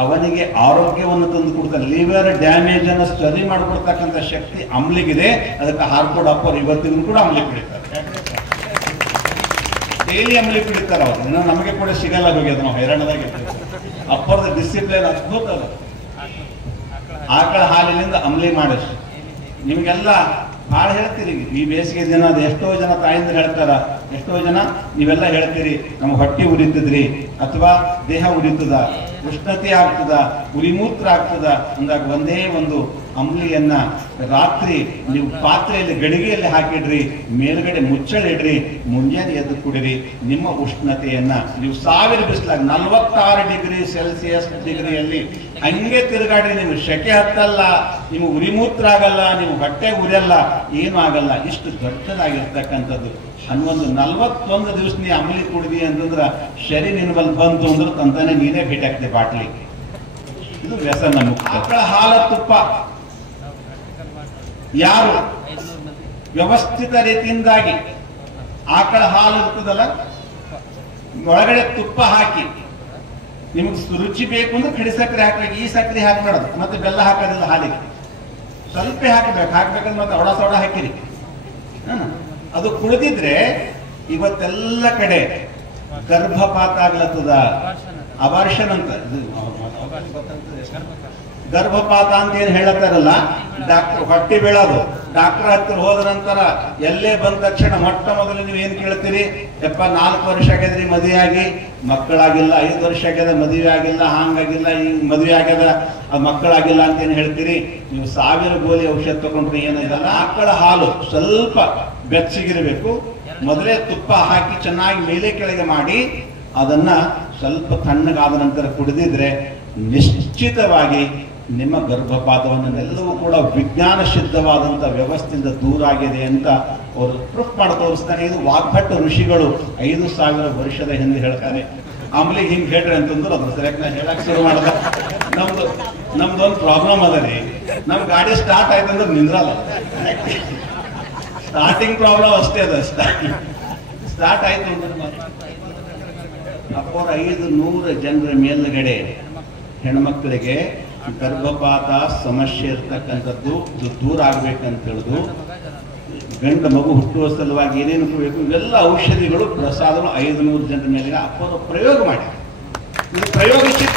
ಅವನಿಗೆ ಆರೋಗ್ಯವನ್ನು ತಂದು ಕೊಡ್ತಾರೆ. ಲಿವರ್ ಡ್ಯಾಮೇಜ್ ಅನ್ನು ಸರಿ ಮಾಡಿಕೊಡ್ತಕ್ಕಂಥ ಶಕ್ತಿ ಅಮ್ಲಿಗಿದೆ. ಅದಕ್ಕೆ ಹಾರ್ಕೋಡ್ ಅಪ್ಪರ್ ಇವತ್ತಿಗೂ ಕೂಡ ಅಮ್ಲಿ ಕುಡಿತಾರೆ, ಡೈಲಿ ಅಮ್ಲಿ ಕುಡಿತಾರೆ. ಅವ್ರು ಇನ್ನು ನಮಗೆ ಕೂಡ ಸಿಗಲ್ಲ ಹೋಗ್ಯದ, ನಾವು ಹೈರಾಣದಾಗಿ ಅಪ್ಪರ್ದ ಡಿಸಿಪ್ಲಿನ್ ಅದ್ಭುತ. ಅದು ಆಕಳ ಹಾಲಿನಿಂದ ಅಮ್ಲಿ ಮಾಡಿಸ್ ನಿಮಗೆಲ್ಲ ಭಾಳ ಹೇಳ್ತೀರಿ. ಈ ಬೇಸಿಗೆ ದಿನ ಅದು ಎಷ್ಟೋ ಜನ ತಾಯಿಂದ್ರೆ ಹೇಳ್ತಾರ, ಎಷ್ಟೋ ಜನ ನೀವೆಲ್ಲ ಹೇಳ್ತೀರಿ ನಮ್ಗೆ ಹೊಟ್ಟೆ ಉರಿತದ್ರಿ ಅಥವಾ ದೇಹ ಉರಿತದ, ಉಷ್ಣತೆ ಆಗ್ತದ, ಉರಿಮೂತ್ರ ಆಗ್ತದ ಅಂದಾಗ ಒಂದೇ ಒಂದು ಅಂಬ್ಲಿಯನ್ನ ರಾತ್ರಿ ನೀವು ಪಾತ್ರೆಯಲ್ಲಿ ಗಡಿಗೆಯಲ್ಲಿ ಹಾಕಿಡ್ರಿ, ಮೇಲ್ಗಡೆ ಮುಚ್ಚಳಿಡ್ರಿ, ಮುಂಜಾನೆ ಎದ್ದು ಕುಡಿರಿ. ನಿಮ್ಮ ಉಷ್ಣತೆಯನ್ನ ನೀವು 1000 ಬಿಸಿಲಾಗ 46 ಡಿಗ್ರಿ ಸೆಲ್ಸಿಯಸ್ ಡಿಗ್ರಿಯಲ್ಲಿ ಹಂಗೆ ತಿರುಗಾಡ್ರಿ. ನಿಮ್ಗೆ ಶೆಕೆ ಹತ್ತಲ್ಲ, ನಿಮ್ಗೆ ಉರಿಮೂತ್ರ ಆಗಲ್ಲ, ನೀವು ಹೊಟ್ಟೆ ಉರಿಯಲ್ಲ, ಏನು ಆಗಲ್ಲ. ಇಷ್ಟು ದೊಡ್ಡದಾಗಿರ್ತಕ್ಕಂಥದ್ದು ಅನ್ನೊಂದು 41 ದಿವಸ ನೀ ಅಮಲಿ ಕುಡಿದಿ ಅಂತಂದ್ರ ಶರೀರ ನಿನ್ಬಲ್ಲಿ ಬಂತು ಅಂದ್ರೆ ತಂತಾನೆ ನೀನೇ ಭೇಟಿ ಆಗ್ತದೆ ಬಾಟ್ಲಿ. ಇದು ವ್ಯಸನ ಮುಕ್ತ. ಆಕಳ ಹಾಲ ತುಪ್ಪ ಯಾರು ವ್ಯವಸ್ಥಿತ ರೀತಿಯಿಂದಾಗಿ ಆಕಳ ಹಾಲು ಇರ್ತದಲ್ಲ, ಒಳಗಡೆ ತುಪ್ಪ ಹಾಕಿ ನಿಮಗೆ ರುಚಿ ಬೇಕು ಅಂದ್ರೆ ಕಡಿ ಸಕ್ಕರೆ ಹಾಕ್ಬೇಕು. ಈ ಸಕ್ಕರೆ ಹಾಕ್ಬೇಡದು, ಮತ್ತೆ ಬೆಲ್ಲ ಹಾಕೋದಿಲ್ಲ ಹಾಲಿಗೆ, ಸ್ವಲ್ಪ ಹಾಕ್ಬೇಕಂದ್ರೆ ಮತ್ತೆ ಒಡ ಸೋಡ ಹಾಕಿರಿ. ಅದು ಕುಡಿದಿದ್ರೆ ಇವತ್ತೆಲ್ಲ ಕಡೆ ಗರ್ಭಪಾತ ಆಗ್ಲತ್ತದ, ಅಬಾರ್ಷನ್ ಅಂತ. ಗರ್ಭಪಾತ ಅಂತ ಏನ್ ಹೇಳತ್ತಾರಲ್ಲ, ಡಾಕ್ಟರ್ ಹೊಟ್ಟೆ ಬೀಳೋದು. ಡಾಕ್ಟರ್ ಹತ್ತಿರ ಹೋದ ನಂತರ ಎಲ್ಲೇ ಬಂದ ತಕ್ಷಣ ಮೊಟ್ಟ ಮೊದಲು ನೀವು ಏನ್ ಕೇಳ್ತೀರಿ? 4 ವರ್ಷ ಆಗ್ಯದ್ರಿ ಮದುವೆ ಆಗಿ, ಮಕ್ಕಳಾಗಿಲ್ಲ. 5 ವರ್ಷ ಆಗ್ಯದ ಮದುವೆ ಆಗಿಲ್ಲ, ಹಾಂಗಾಗಿಲ್ಲ, ಈಗ ಮದುವೆ ಆಗ್ಯದ ಅದು ಮಕ್ಕಳಾಗಿಲ್ಲ ಅಂತ ಏನ್ ಹೇಳ್ತೀರಿ? ನೀವು 1000 ಗೋಲಿ ಔಷಧ ತಗೊಂಡ್ರೆ ಏನಿದಲ್ಲ. ಆಕಳ ಹಾಲು ಸ್ವಲ್ಪ ಬೆಚ್ಚಗಿರಬೇಕು. ಮೊದಲೇ ತುಪ್ಪ ಹಾಕಿ ಚೆನ್ನಾಗಿ ಮೇಲೆ ಕೆಳಗೆ ಮಾಡಿ ಅದನ್ನ ಸ್ವಲ್ಪ ತಣ್ಣಗಾದ ನಂತರ ಕುಡಿದಿದ್ರೆ ನಿಶ್ಚಿತವಾಗಿ ನಿಮ್ಮ ಗರ್ಭಪಾತವನ್ನೆಲ್ಲವೂ ಕೂಡ ವಿಜ್ಞಾನ ಸಿದ್ಧವಾದಂಥ ವ್ಯವಸ್ಥೆಯಿಂದ ದೂರ ಆಗಿದೆ ಅಂತ ಅವರು ಪ್ರೂಫ್ ಮಾಡಿ ತೋರಿಸ್ತಾರೆ. ಇದು ವಾಗ್ಭಟ್ಟ ಋಷಿಗಳು 5000 ವರ್ಷದ ಹಿಂದೆ ಹೇಳ್ತಾರೆ. ಆಮೇಲೆ ಹಿಂಗೆ ಹೇಳ್ರಿ ಅಂತಂದ್ರೆ ಅದ್ರ ಸರಿಯಾಗಿ ನಾನು ಹೇಳಕ್ ಶುರು ಮಾಡಿದ. ನಮ್ದೊಂದು ಪ್ರಾಬ್ಲಮ್ ಅದ ರೀ, ನಮ್ ಗಾಡಿ ಸ್ಟಾರ್ಟ್ ಆಯ್ತಂದ್ರೆ ನಿಂದ್ರಲ್ಲ. ಸ್ಟಾರ್ಟಿಂಗ್ ಪ್ರಾಬ್ಲಮ್ ಅಷ್ಟೇ ಅದ. ಸ್ಟಾರ್ಟ್ ಆಯ್ತು ಅಂದ್ರೆ ಅಪ್ಪರ 500 ಜನರ ಮೇಲ್ಗಡೆ ಹೆಣ್ಮಕ್ಳಿಗೆ ಗರ್ಭಪಾತ ಸಮಸ್ಯೆ ಇರ್ತಕ್ಕಂಥದ್ದು ದೂರ ಆಗ್ಬೇಕಂತ ಹೇಳಿದು, ಗಂಡ ಮಗು ಹುಟ್ಟುವ ಸಲುವಾಗಿ ಏನೇನು ಬೇಕು ಇವೆಲ್ಲ ಔಷಧಿಗಳು ಪ್ರಸಾದಗಳು 500 ಜನರ ಮೇಲೆ ಅಪ್ಪರು ಪ್ರಯೋಗ ಮಾಡಿ. ಇದು ಪ್ರಯೋಗಶೀಲ,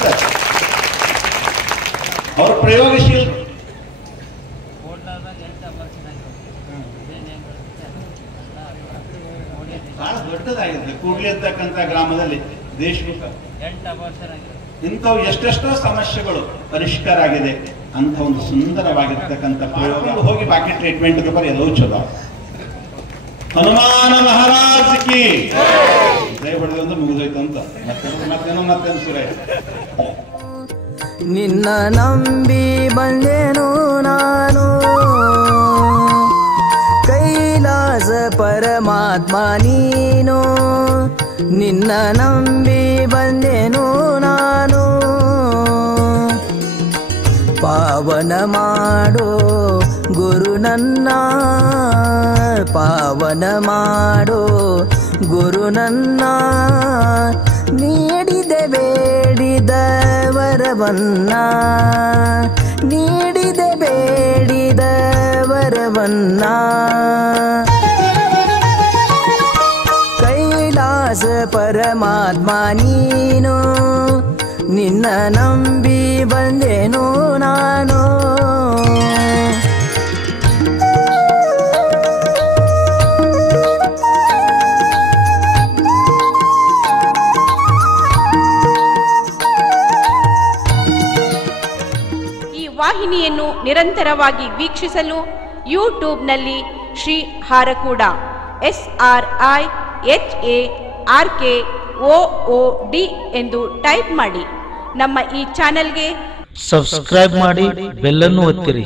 ಅವ್ರ ಪ್ರಯೋಗಶೀಲ. ಬಹಳ ದೊಡ್ಡದಾಗಿದೆ ಕೂಡ್ಲಿ ಇರ್ತಕ್ಕಂಥ ಗ್ರಾಮದಲ್ಲಿ ದೇಶಮುಖ ಇಂಥವು ಎಷ್ಟೆಷ್ಟೋ ಸಮಸ್ಯೆಗಳು ಪರಿಷ್ಕಾರ ಆಗಿದೆ ಅಂತ ಒಂದು ಸುಂದರವಾಗಿರ್ತಕ್ಕಂಥ ಪ್ರಯೋಗ. ಹೋಗಿ ಬಾಕಿ ಟ್ರೀಟ್ಮೆಂಟ್ ಬರೀ ಎಲ್ಲವೂ ಚಲೋ. ಹನುಮಾನ ಮಹಾರಾಜ್ ಕಿ ಜೈ ಹೊಡೆದು ಅಂದ್ರೆ ಮುಗಿದೋಯ್ತು ಅಂತ ಮತ್ತೇನು ಸುರೇ. ನಿನ್ನ ನಂಬಿ ಬಂದೆನು ನಾನು, ಕೈಲಾಸ ಪರಮಾತ್ಮ ನೀನು. ನಿನ್ನ ನಂಬಿ ಬಂದೆನು ನಾನು, ಪಾವನ ಮಾಡೋ ಗುರು ನನ್ನ, ಪಾವನ ಮಾಡೋ ಗುರು ನನ್ನ. ನೀಡಿದೆ ಬೇಡಿದ ವರವನ್ನ, ನೀಡಿದೆ ಬೇಡಿದ ವರವನ್ನ. ಕೈಲಾಸ ಪರಮಾತ್ಮ ನೀನು, ನಿನ್ನ ನಂಬಿ ಬಂದೆನು ನಾನು. ವಾಹಿನಿಯನ್ನು ನಿರಂತರವಾಗಿ ವೀಕ್ಷಿಸಲು ಯೂಟ್ಯೂಬ್ನಲ್ಲಿ ಶ್ರೀ ಹಾರಕೂಡ SRIHARKOOD ಎಂದು ಟೈಪ್ ಮಾಡಿ. ನಮ್ಮ ಈ ಚಾನೆಲ್ಗೆ ಸಬ್ಸ್ಕ್ರೈಬ್ ಮಾಡಿ, ಬೆಲ್ಲನ್ನು ಒತ್ತಿರಿ.